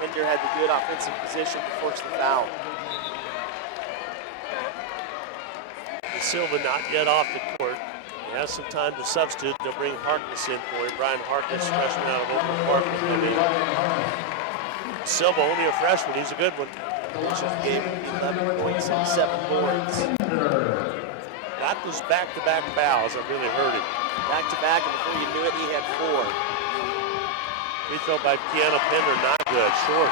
Pender had the good offensive position to force the foul. Silva not yet off the court. He has some time to substitute. They'll bring Harkness in for him. Brian Harkness, freshman out of Oakland Park. Silva, only a freshman. He's a good one. Just gave him 11 points and 7 boards. Got those back-to-back fouls that really hurt him. Back-to-back, and before you knew it, he had 4. Free throw by Keanu Pender, not good, short.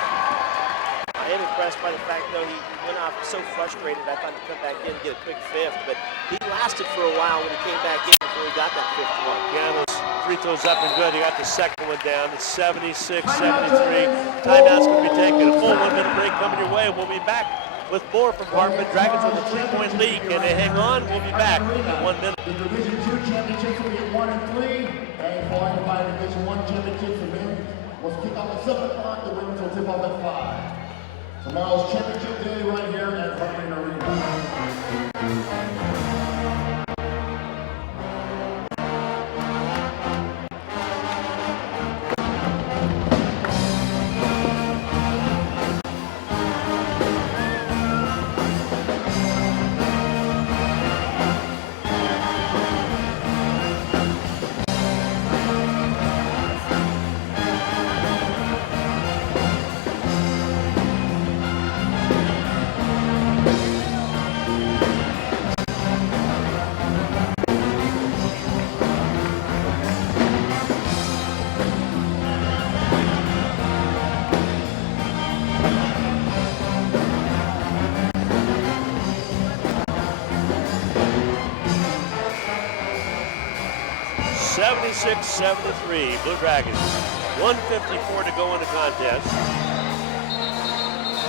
I am impressed by the fact, though, he went off so frustrated. I thought he'd come back in and get a quick 5th, but he lasted for a while when he came back in before he got that 5th one. Keanu's free throws up and good. He got the second one down. It's 76-73. Timeout's going to be taken. A full 1-minute break coming your way. We'll be back with more from Hartman. Dragons with a 3-point lead. Can they hang on? We'll be back in 1 minute. The Division II championships will be 1 and 3, and followed by Division I championships for men was kick off at 7 o'clock. The women's will tip off at 5. Tomorrow's championship day right here at Hartman Arena. 76-73, Blue Dragons. 1:54 to go in the contest.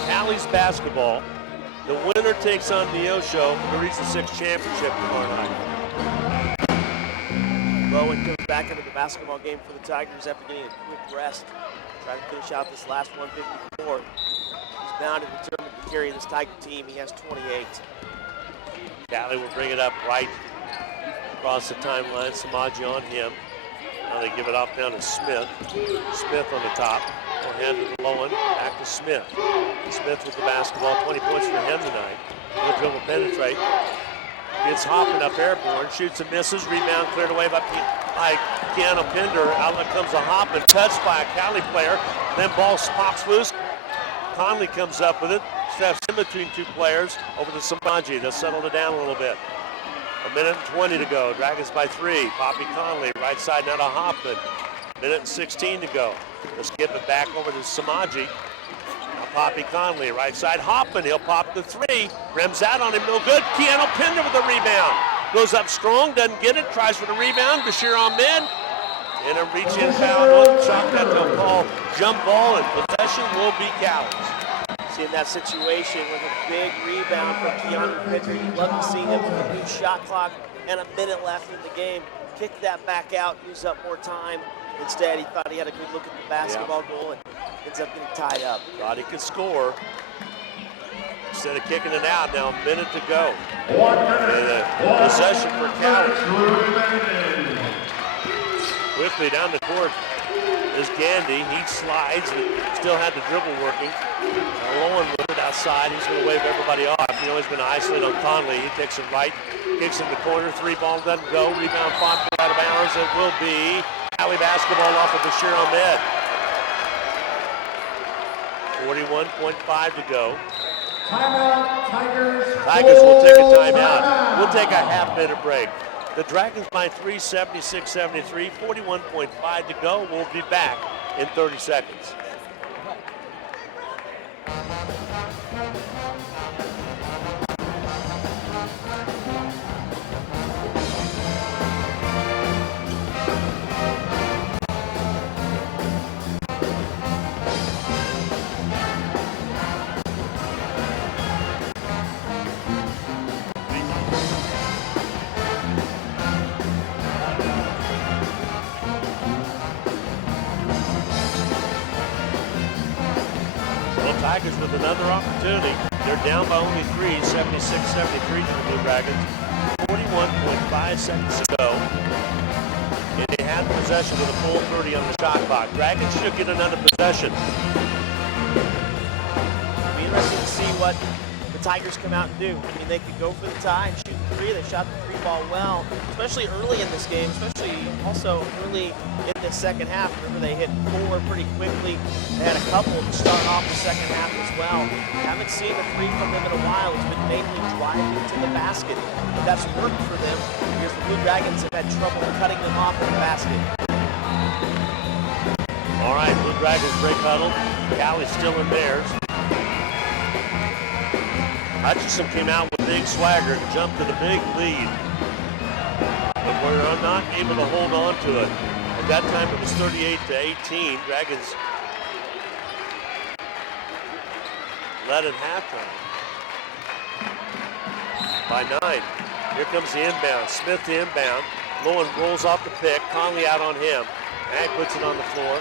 Callie's basketball. The winner takes on Neosho to reach the 6th championship tomorrow night. Bowen goes back into the basketball game for the Tigers after getting a quick rest. Trying to finish out this last 154. He's bound and determined to carry this Tiger team. He has 28. Callie will bring it up right across the timeline. Samaji on him. Now they give it off down to Smith. Smith on the top. Will hand it to Lowen. Back to Smith. Smith with the basketball. 20 points for him tonight. He'll dribble penetrate. Gets Hoffman up airborne. Shoots and misses. Rebound cleared away by Keanu Pinder. Outlet comes to Hoffman. Touched by a Cali player. Then ball pops loose. Conley comes up with it. Steps in between two players over to Samaji. They'll settle it down a little bit. 1:20 to go. Dragons by 3. Poppy Conley, right side now to Hoffman. 1:16 to go. Let's skip it back over to Samaji. Now Poppy Conley, right side. Hoffman, he'll pop the 3. Rims out on him, no good. Keanu Pinder with the rebound. Goes up strong, doesn't get it. Tries for the rebound. Bashir Ahmed. And a reach in foul. Chalk that to a call. Jump ball and possession will be Cowboys. See, in that situation with a big rebound from Keanu Pinder, you'd love to see him with a new shot clock and a minute left in the game. Kick that back out, use up more time. Instead, he thought he had a good look at the basketball goal and ends up getting tied up. Thought he could score. Instead of kicking it out, now a minute to go. 1 minute. And a possession for Cowboys. Quickly down the court is Gandy. He slides and still had the dribble working. Lowen with it outside. He's going to wave everybody off. You know he's going to isolate on Conley. He takes it right, kicks in the corner. 3 ball doesn't go. Rebound fought out of bounds. It will be Alley basketball off of Bashir Ahmed. 41.5 to go. Timeout, Tigers. Tigers will take a timeout. We'll take a half-minute break. The Dragons by 3, 76-73, 41.5 to go. We'll be back in 30 seconds. Tigers with another opportunity. They're down by only 3, 76-73 to the Blue Dragons. 41.5 seconds to go. And they had possession with a full 30 on the shot clock. Dragons should get another possession. It'll be interesting to see what the Tigers come out and do. I mean, they could go for the tie and shoot the 3. They shot the 3 ball well, especially early in this game, especially also early in the second half. Remember, they hit 4 pretty quickly. They had a couple to start off the second half as well. Haven't seen a 3 from them in a while. It's been mainly driving to the basket. But that's worked for them because the Blue Dragons have had trouble cutting them off in the basket. All right, Blue Dragons break huddle. Callie's still in theirs. Hutchinson came out with big swagger to jump to the big lead. But we're not able to hold on to it. At that time, it was 38-18. Dragons led at halftime by 9. Here comes the inbound. Smith to inbound. Lowen rolls off the pick. Conley out on him. Ag puts it on the floor.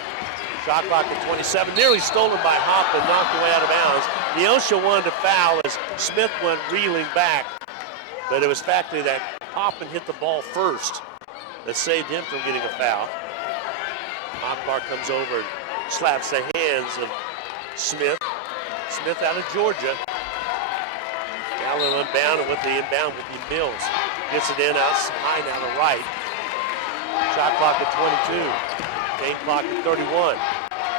Shot clock at 27. Nearly stolen by Hoffman. Knocked away out of bounds. Neosho wanted to foul as Smith went reeling back. But it was factually that Hoffman hit the ball first that saved him from getting a foul. Akbar comes over and slaps the hands of Smith. Smith out of Georgia. Gallo inbound, and with the inbound will be Mills. Gets it in out high now to right. Shot clock at 22. Game clock at 31.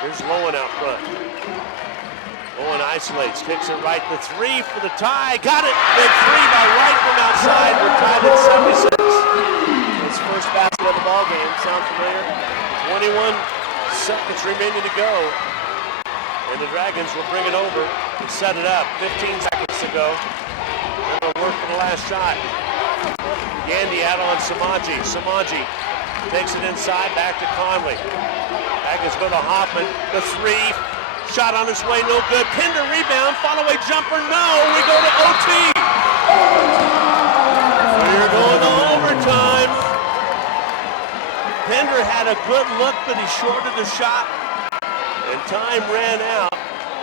Here's Lowen out front. Lowen isolates, kicks it right to 3 for the tie. Got it! Then 3 by Wright from outside. We're tied at 76. His first basket of the ball game. Sound familiar? 21 seconds remaining to go. And the Dragons will bring it over and set it up. 15 seconds to go. They're going to work for the last shot. Gandy out on Samaji. Samaji Takes it inside, back to Conley. Dragons go to Hoffman. The three. Shot on his way, no good. Pinder rebound, follow-away jumper, no. We go to OT. We're going to overtime. Pinder had a good look, but he shorted the shot. And time ran out.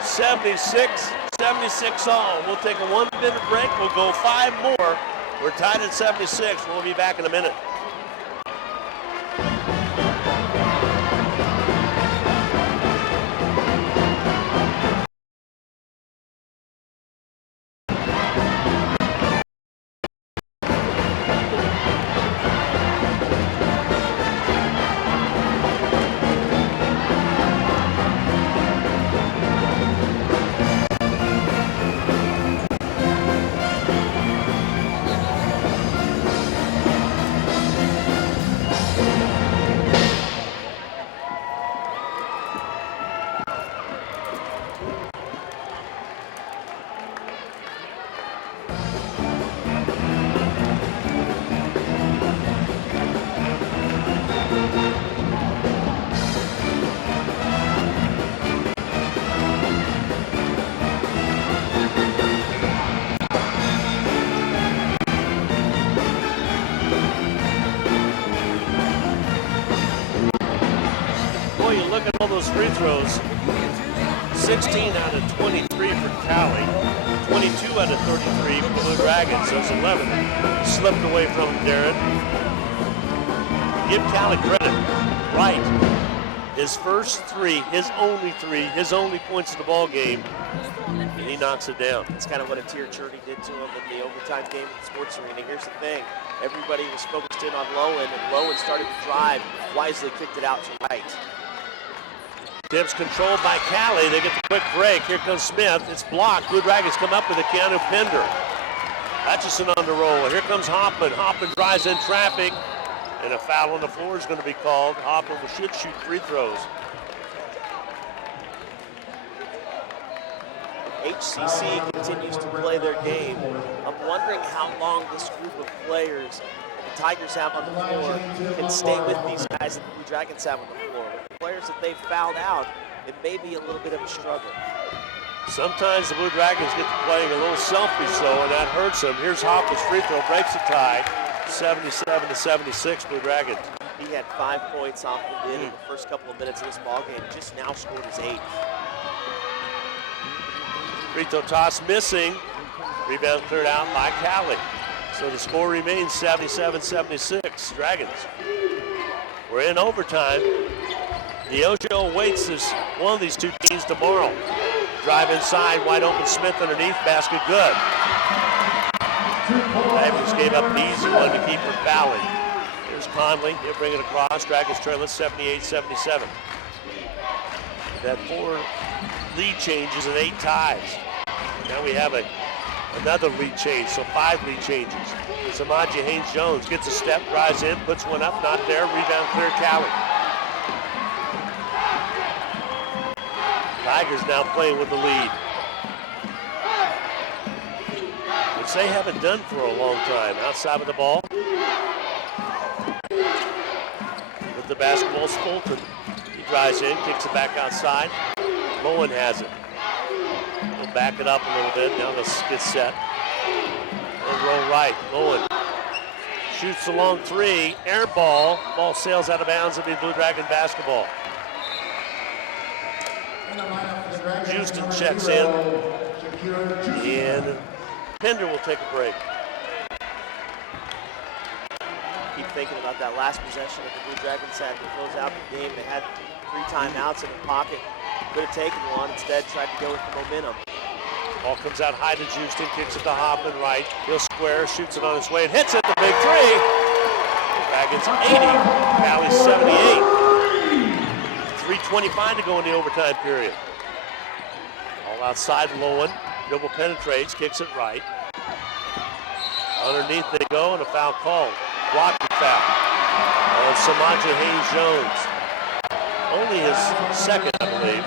76 all. We'll take a 1-minute break. We'll go 5 more. We're tied at 76. We'll be back in a minute. Look at all those free throws. 16 out of 23 for Cali. 22 out of 33 for the Blue Dragons. Those 11 slipped away from him, Darren. Give Cali credit. Right. His first three, his only points in the ball game, and he knocks it down. It's kind of what a Tier Churdy did to him in the overtime game at the sports arena. Here's the thing. Everybody was focused in on Lowen, and Lowen started to drive. Wisely kicked it out to right. Tips controlled by Cali. They get the quick break. Here comes Smith. It's blocked. Blue Dragons come up with a Keanu Pinder. Hutchison on the roll. Here comes Hoffman. Hoffman drives in traffic, and a foul on the floor is going to be called. Hoffman should shoot free throws. HCC continues to play their game. I'm wondering how long this group of players the Tigers have on the floor can stay with these guys that the Blue Dragons have on the floor. With the players that they've fouled out, it may be a little bit of a struggle. Sometimes the Blue Dragons get to playing a little selfish though, and that hurts them. Here's Hoffman's free throw, breaks the tie. 77-76 Blue Dragons. He had 5 points off the lid in the first couple of minutes of this ball game. Just now scored his 8th. Free throw toss missing. Rebound cleared out by Cali. So the score remains 77-76 Dragons. We're in overtime. Neosho awaits one of these two teams tomorrow. Drive inside, wide open Smith underneath, basket good. Dragons gave up an easy one to keep from fouling. Here's Conley, he'll bring it across. Dragons trail at 78-77. That 4 lead changes and 8 ties. Now we have another lead change, so 5 lead changes. Samaje Haynes-Jones gets a step, drives in, puts one up, not there, rebound clear Cali. Tigers now playing with the lead, which they haven't done for a long time. Outside of the ball, with the basketball, Fulton. He drives in, kicks it back outside. Lowen has it. We'll back it up a little bit. Now this gets set. They'll roll right. Lowen shoots a long 3. Air ball. Ball sails out of bounds. It'll be Blue Dragon basketball. Houston checks in, and Pinder will take a break. Keep thinking about that last possession that the Blue Dragons had to close out the game. They had 3 timeouts in their pocket. Could have taken one, instead tried to go with the momentum. Ball comes out high to Houston, kicks it to Hoffman right. He'll square, shoots it on his way, and hits it, the big 3. The Dragons 80, Cali 78. 3:25 to go in the overtime period. All outside Lowen, dribble penetrates, kicks it right. Underneath they go, and a foul called. Blocking foul on Samaje Haynes-Jones. Only his second, I believe.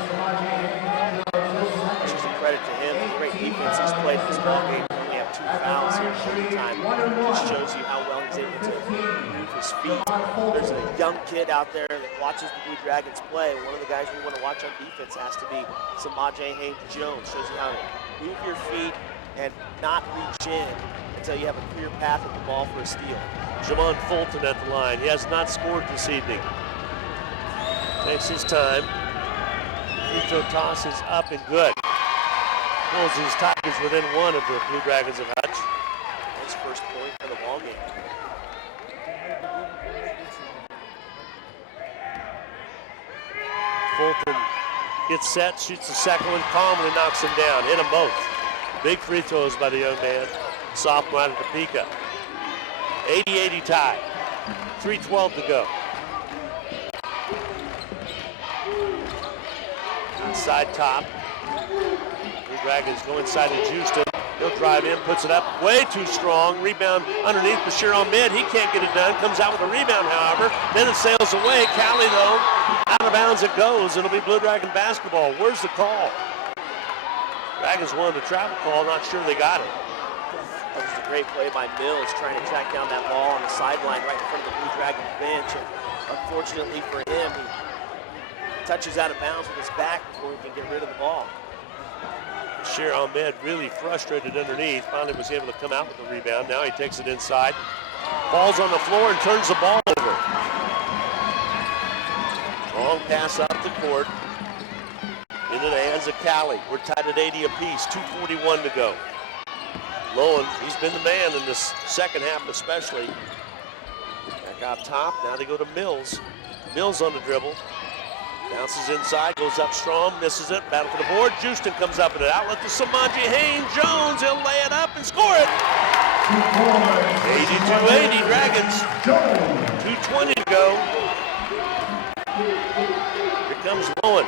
Which is a credit to him. The great defense he's played in this ball game. We only have 2 fouls here at the time. Just shows you how well he's able to move his his feet. There's a young kid out there that watches the Blue Dragons play. One of the guys we want to watch on defense has to be Samaje Haynes-Jones. Shows you how to move your feet and not reach in until you have a clear path at the ball for a steal. Jamon Fulton at the line. He has not scored this evening. Takes his time. Free throw toss is up and good. Pulls his Tigers within one of the Blue Dragons of Hutch. His first point for the ball game. Fulton gets set, shoots the second one, calmly knocks him down. Hit them both. Big free throws by the young man. Sophomore out of Topeka. 80-80 tie. 3:12 to go. Inside top. Blue Dragons go inside to Houston. He'll drive in, puts it up, way too strong. Rebound underneath Bashir Ahmed. He can't get it done. Comes out with a rebound, however. Then it sails away. Cali, though, out of bounds it goes. It'll be Blue Dragon basketball. Where's the call? Dragons wanted the travel call. Not sure they got it. That was a great play by Mills, trying to track down that ball on the sideline right in front of the Blue Dragon bench. And unfortunately for him, he touches out of bounds with his back before he can get rid of the ball. Bashir Ahmed really frustrated underneath. Finally was able to come out with the rebound. Now he takes it inside. Falls on the floor and turns the ball over. Long pass up the court. Into the hands of Cali. We're tied at 80 apiece. 2:41 to go. Lowen, he's been the man in this second half especially. Back out top. Now they go to Mills. Mills on the dribble. Bounces inside, goes up strong, misses it, battle for the board. Houston comes up with an outlet to Samaje Haynes-Jones. He'll lay it up and score it. 82-80 Dragons. 2:20 to go. Here comes Lowen.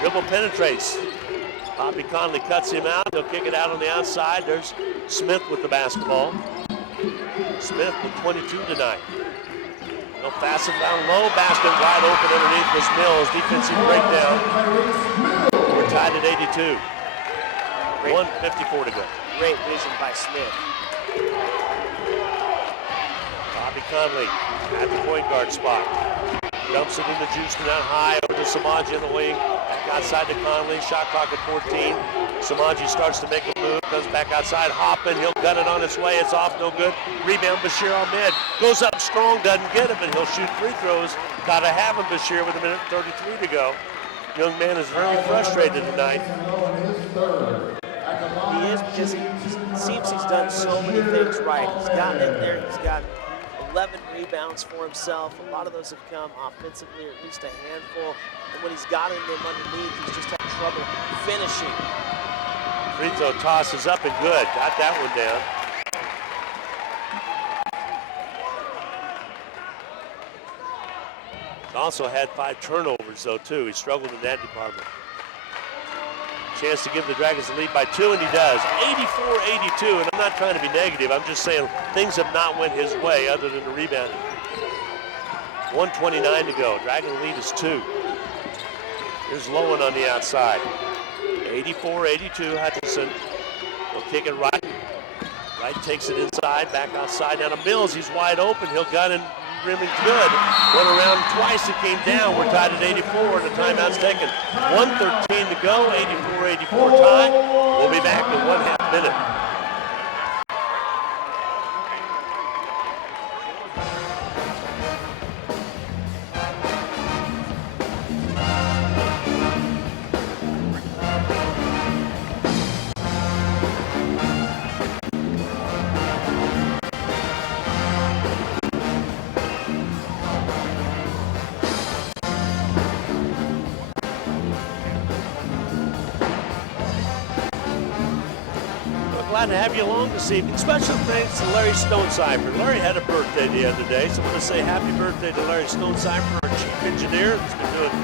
Dribble penetrates. Bobby Conley cuts him out. He'll kick it out on the outside. There's Smith with the basketball. Smith with 22 tonight. They'll pass him down low, basket wide open underneath was Mills. Defensive breakdown. We're tied at 82. 1:54 to go. Great vision by Smith. Bobby Conley at the point guard spot. Dumps it into Houston out high, over to Samaje in the wing. Back outside to Conley, shot clock at 14. Samaje starts to make a move, comes back outside, hopping, he'll gut it on its way, it's off, no good. Rebound, Bashir Ahmed. Goes up strong, doesn't get it, but he'll shoot free throws. Gotta have him, Bashir, with 1:33 to go. Young man is very frustrated tonight. He is, because it seems he's done so many things right. He's gotten in there, he's got 11 rebounds for himself. A lot of those have come offensively, or at least a handful. And when he's got in them underneath, he's just had trouble finishing. Free throw toss is up and good. Got that one down. He's also had 5 turnovers, though, too. He struggled in that department. Chance to give the Dragons the lead by 2, and he does. 84-82, and I'm not trying to be negative. I'm just saying things have not went his way other than the rebound. 1:29 to go. Dragon lead is 2. Here's Lowen on the outside. 84-82, Hutchinson. He'll kick it right. Wright takes it inside, back outside. Now to Mills, he's wide open. He'll gun and rimming good. Went around twice, it came down. We're tied at 84 and the timeout's taken. 1:13 to go, 84-84 tie. We'll be back in 1/2 minute. Glad to have you along this evening. Special thanks to Larry Stonecipher. Larry had a birthday the other day, so I want to say happy birthday to Larry Stonecipher, our chief engineer. He's been doing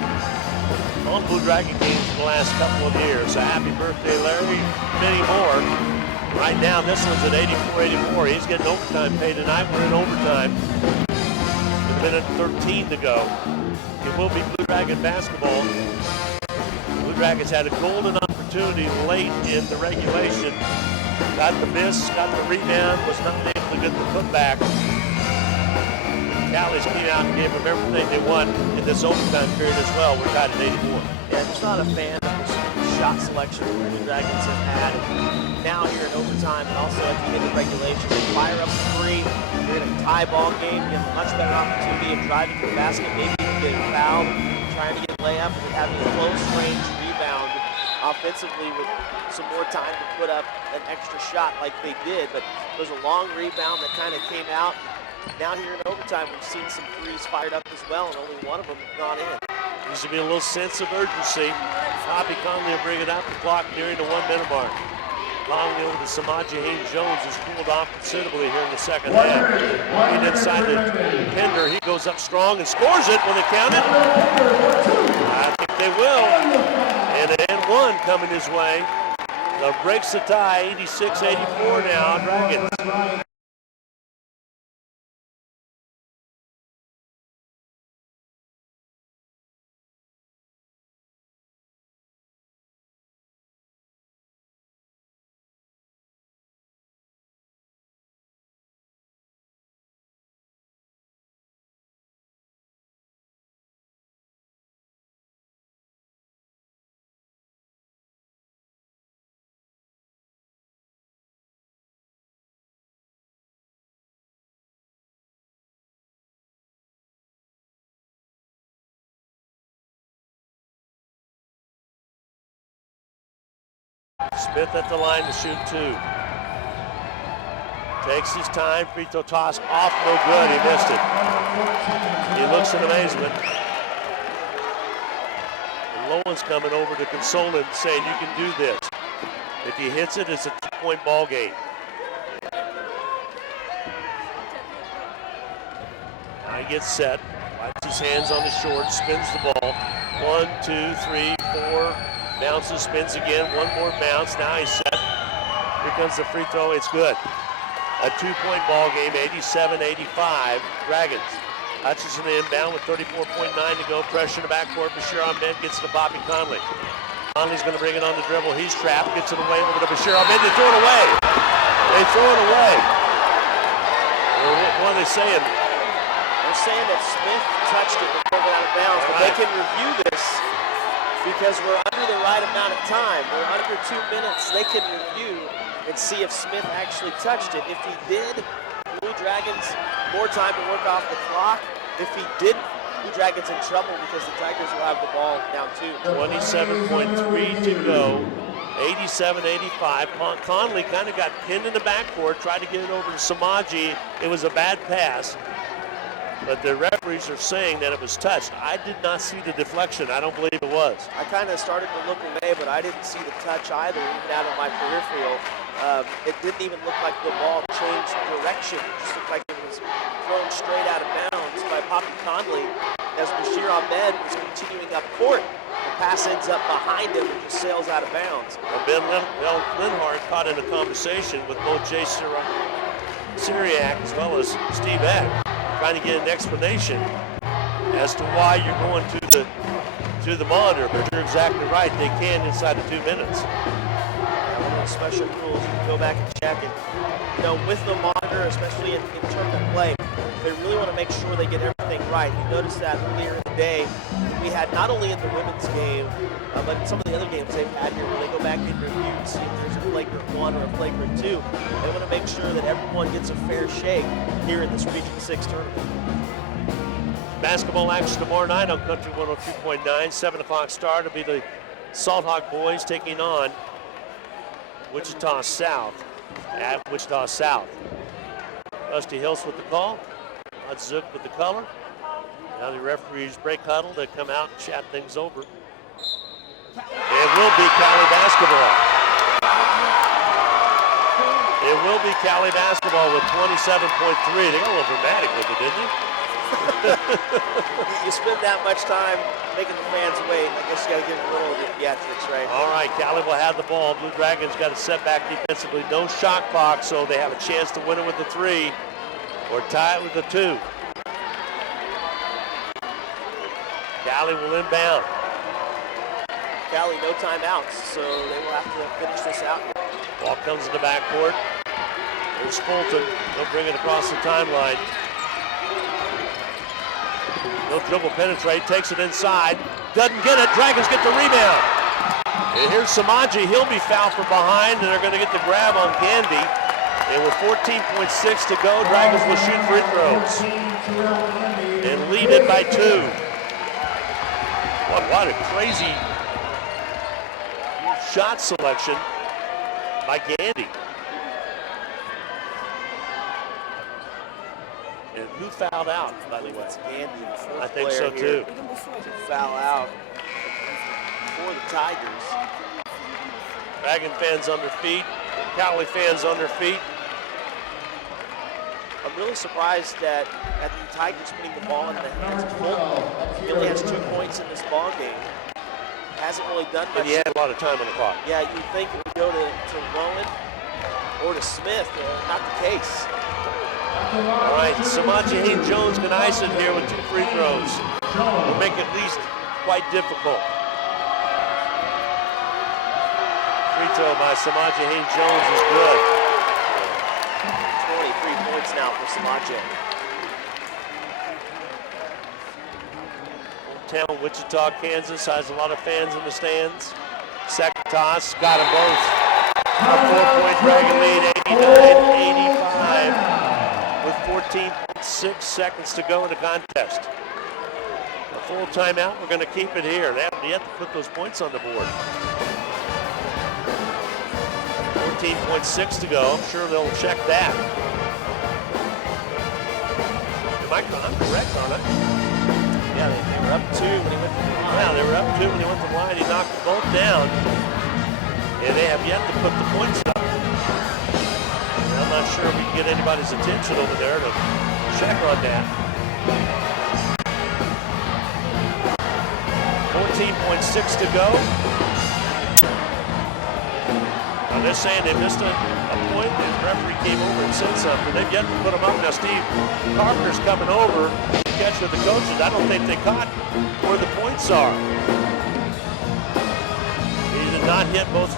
all Blue Dragon games for the last couple of years. So happy birthday, Larry. Many more. Right now, this one's at 84-84. He's getting overtime pay tonight. We're in overtime. With 1:13 to go. It will be Blue Dragon basketball. Blue Dragons had a golden opportunity late in the regulation. Got the miss, got the rebound, was not able to get the putback. Callie's came out and gave them everything they want in this overtime period as well. We're tied at 84. Yeah, just not a fan of the shot selection the Blue Dragons have had. And now here in overtime and also at the end of regulation, they fire up three. You're in a tie ball game. You have a much better opportunity of driving to the basket, maybe even getting fouled, trying to get a layup, and having a close range rebound offensively with some more time to put up an extra shot like they did. But there was a long rebound that kind of came out. Now here in overtime, we've seen some threes fired up as well, and only one of them has gone in. Needs to be a little sense of urgency. Poppy Conley will bring it out the clock nearing the 1 minute mark. Conley over to Samaje Haynes-Jones, who's cooled off considerably here in the second half. He inside the Pender. He goes up strong and scores it. Will they count it? I think they will. And one coming his way. Breaks the tie, 86-84 now, Dragons. Smith at the line to shoot two. Takes his time, free throw toss off, no good, he missed it. He looks in amazement. And Lowen's coming over to console him, saying, you can do this. If he hits it, it's a 2-point ball game. Now he gets set, wipes his hands on the short, spins the ball. 1, 2, 3, 4. Bounces, spins again, one more bounce. Now he's set. Here comes the free throw. It's good. A 2-point ball game, 87-85. Dragons. Hutchinson inbound with 34.9 to go. Pressure in the backcourt. Bashir Ahmed gets to Poppy Conley. Conley's going to bring it on the dribble. He's trapped. Gets it away over to Bashir Ahmed. They throw it away. They throw it away. What are they saying? They're saying that Smith touched it before it went out of bounds, but they can review this. Because we're under the right amount of time. We're under 2 minutes. They can review and see if Smith actually touched it. If he did, Blue Dragons more time to work off the clock. If he didn't, Blue Dragons in trouble because the Tigers will have the ball down two. 27.3 to go. 87-85. Conley kind of got pinned in the backcourt, tried to get it over to Samaje. It was a bad pass. But the referees are saying that it was touched. I did not see the deflection. I don't believe it was. I kind of started to look away, but I didn't see the touch either, even out of my peripheral. It didn't even look like the ball changed direction. It just looked like it was thrown straight out of bounds by Poppy Conley as Bashir Ahmed was continuing up court. The pass ends up behind him and just sails out of bounds. Ben Linhart caught in a conversation with both Jay Syriac as well as Steve Eck, trying to get an explanation as to why you're going to the monitor, but you're exactly right. They can inside of 2 minutes. One of those special rules, you can go back and check it. You know, with the monitor, especially in tournament play, they really want to make sure they get everything right. You noticed that earlier in the day, we had not only in the women's game, but in some of the other games they've had here where they go back and review and see if there's a flagrant 1 or a flagrant 2. They want to make sure that everyone gets a fair shake here in this Region 6 tournament. Basketball action tomorrow night on Country 102.9, 7 o'clock start. It'll be the Salt Hawk boys taking on Wichita South at Wichita South. Rusty Hills with the call. Todd Zook with the color. Now the referees break huddle to come out and chat things over. It will be Cali basketball. It will be Cali basketball with 27.3. They got a little dramatic with it, didn't they? You spend that much time making the fans wait. I guess you got to give them a little of the theatrics, right? All right, Cali will have the ball. Blue Dragons got a setback defensively. No shot clock, so they have a chance to win it with the 3 or tie it with the 2. Cali will inbound. Cali, no timeouts, so they will have to finish this out. Ball comes in the backcourt. There's Fulton. They'll bring it across the timeline. No dribble penetrate, takes it inside. Doesn't get it, Dragons get the rebound. And here's Samaji, he'll be fouled from behind, and they're gonna get the grab on Gandy. And with 14.6 to go, Dragons will shoot free throws. And lead it by 2. What a crazy shot selection by Gandy. And who fouled out, by the way? It's Gandy, the fourth I think so player too. To foul out for the Tigers. Dragon fans on their feet, Cowley fans on their feet. I'm really surprised that at the Tigers putting the ball in the hands of Fulton. He only has 2 points in this ball game. Hasn't really done much. And he had a lot of time on the clock. Yeah, you'd think it would go to Rowan or to Smith. Not the case. All right, Samaji Haynes-Jones can ice it here with 2 free throws. Will make it at least quite difficult. Free throw by Samaji Haynes-Jones is good. 23 points now for Samaji. Hometown Wichita, Kansas has a lot of fans in the stands. Second toss, got them both. A 4-point Dragon lead, 89-85. With 14.6 seconds to go in the contest. A full timeout, we're going to keep it here. They have yet to put those points on the board. 14.6 to go, I'm sure they'll check that. I'm correct on it. Yeah, they were up 2 when he went to the line. Yeah, they were up 2 when he went to the line. He knocked them both down. And they have yet to put the points up. I'm not sure we can get anybody's attention over there to check on that. 14.6 to go. Now they're saying they missed a point. The referee came over and said something. They've yet to put them up. Now Steve Carpenter's coming over to catch with the coaches. I don't think they caught where the points are. He did not hit both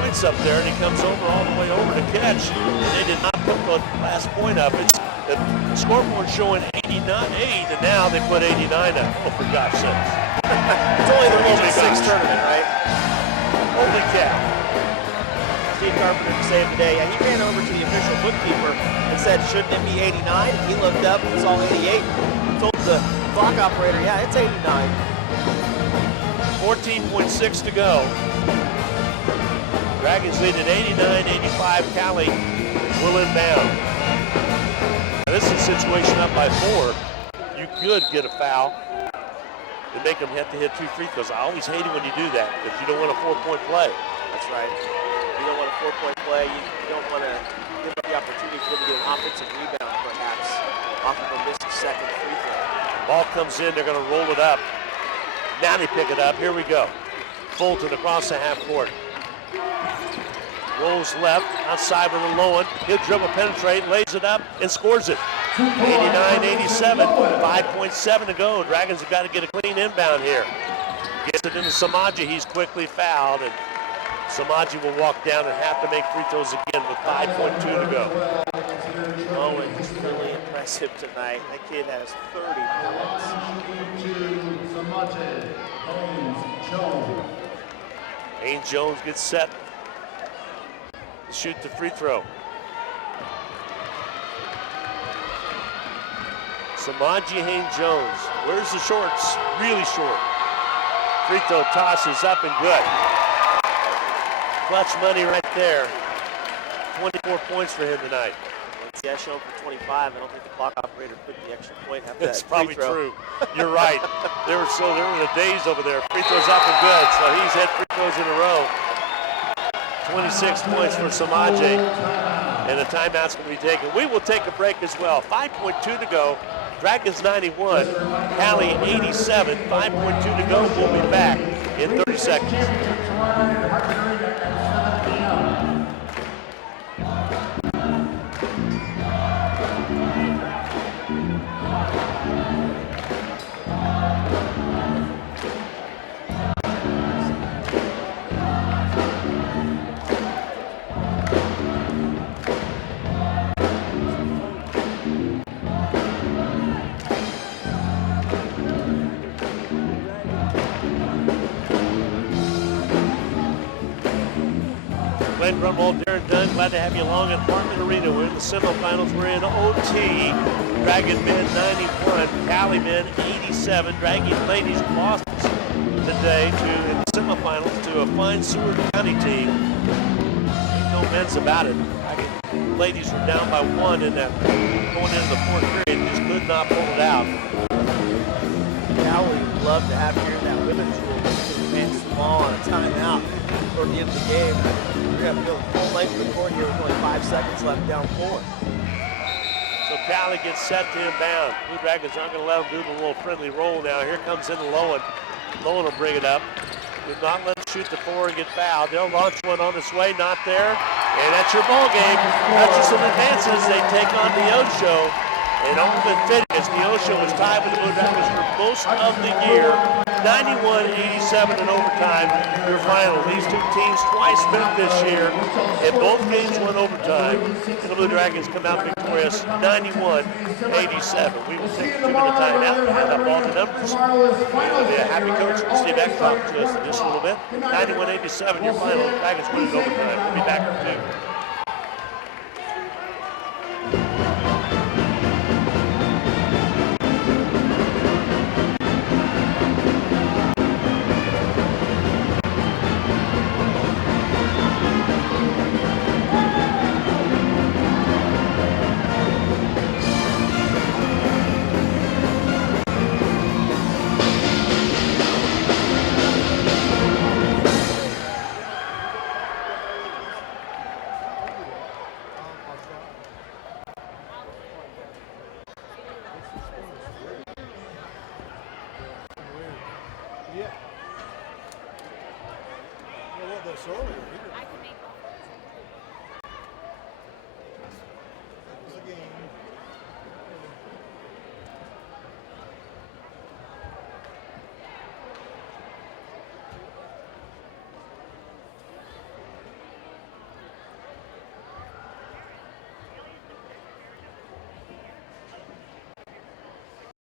points up there, and he comes over all the way over to catch. And they did not put the last point up. It's the scoreboard showing 89-8, and now they put 89 up. Oh, for gosh sakes. It's only the Region 6 tournament, right? Holy cow. Steve Carpenter to save the day. He ran over to the official bookkeeper and said, shouldn't it be 89? He looked up and saw 88. Told the clock operator, yeah, it's 89. 14.6 to go. Dragons lead at 89-85. Cali will inbound. Now, this is a situation up by 4. You could get a foul and make them have to hit 2 free throws. I always hate it when you do that because you don't want a 4-point play. That's right. You don't want a 4-point play. You don't want to give up the opportunity for them to get an offensive rebound, perhaps, off of a missed second free throw. Ball comes in. They're going to roll it up. Now they pick it up. Here we go. Fulton across the half court. Rolls left, outside with a low one. He'll dribble, penetrate, lays it up, and scores it. 89-87, 5.7 to go. Dragons have got to get a clean inbound here. Gets it into Samaji. He's quickly fouled, and Samaji will walk down and have to make free throws again with 5.2 to go. Owen is really impressive tonight. That kid has 30 points. Haynes-Jones gets set to shoot the free throw. Samaji Haynes-Jones. Where's the shorts? Really short. Free throw toss is up and good. Clutch money right there. 24 points for him tonight. See, I showed for 25. I don't think the clock operator put the extra point after That's that probably free throw. true. You're right. There were the days over there. Free throws up and good. So he's had free throws in a row. 26 points for Samaji. And a timeout's going to be taken. We will take a break as well. 5.2 to go. Dragons 91, Cali 87, 5.2 to go. We'll be back in 30 seconds. Ladies and gentlemen, Darren Dunn, glad to have you along at Hartman Arena. We're in the semifinals. We're in OT. Dragon men 91, Cali men 87. Dragon ladies lost today in the semifinals to a fine Seward County team. Ain't no men's about it. Dragon ladies were down by 1 in that going into the fourth period, just could not pull it out. Cali would love to have here in that women's rule to advance the ball on a timeout toward the end of the game. We're going to go full length of the court here with only 5 seconds left down 4. So Cali gets set to inbound. Blue Dragons aren't going to let them do the little friendly roll now. Here comes in Lowen. Lowen will bring it up. Did not let him shoot the 4 and get fouled. They'll launch one on its way, not there. And that's your ball game. Hutchinson advances. They take on the Ocho. And Alvin fitting as Neosho was tied with the Blue Dragons for most of the year. 91-87 in overtime, your final. These two teams twice met this year, and both games went overtime. And the Blue Dragons come out victorious 91-87. We will take a 2-minute timeout and hand up all the numbers. It'll be a happy coach, Steve Eck, talking to us in just a little bit. 91-87, your final. Dragons win in overtime. We'll be back in 2. Yeah. Well, that's earlier.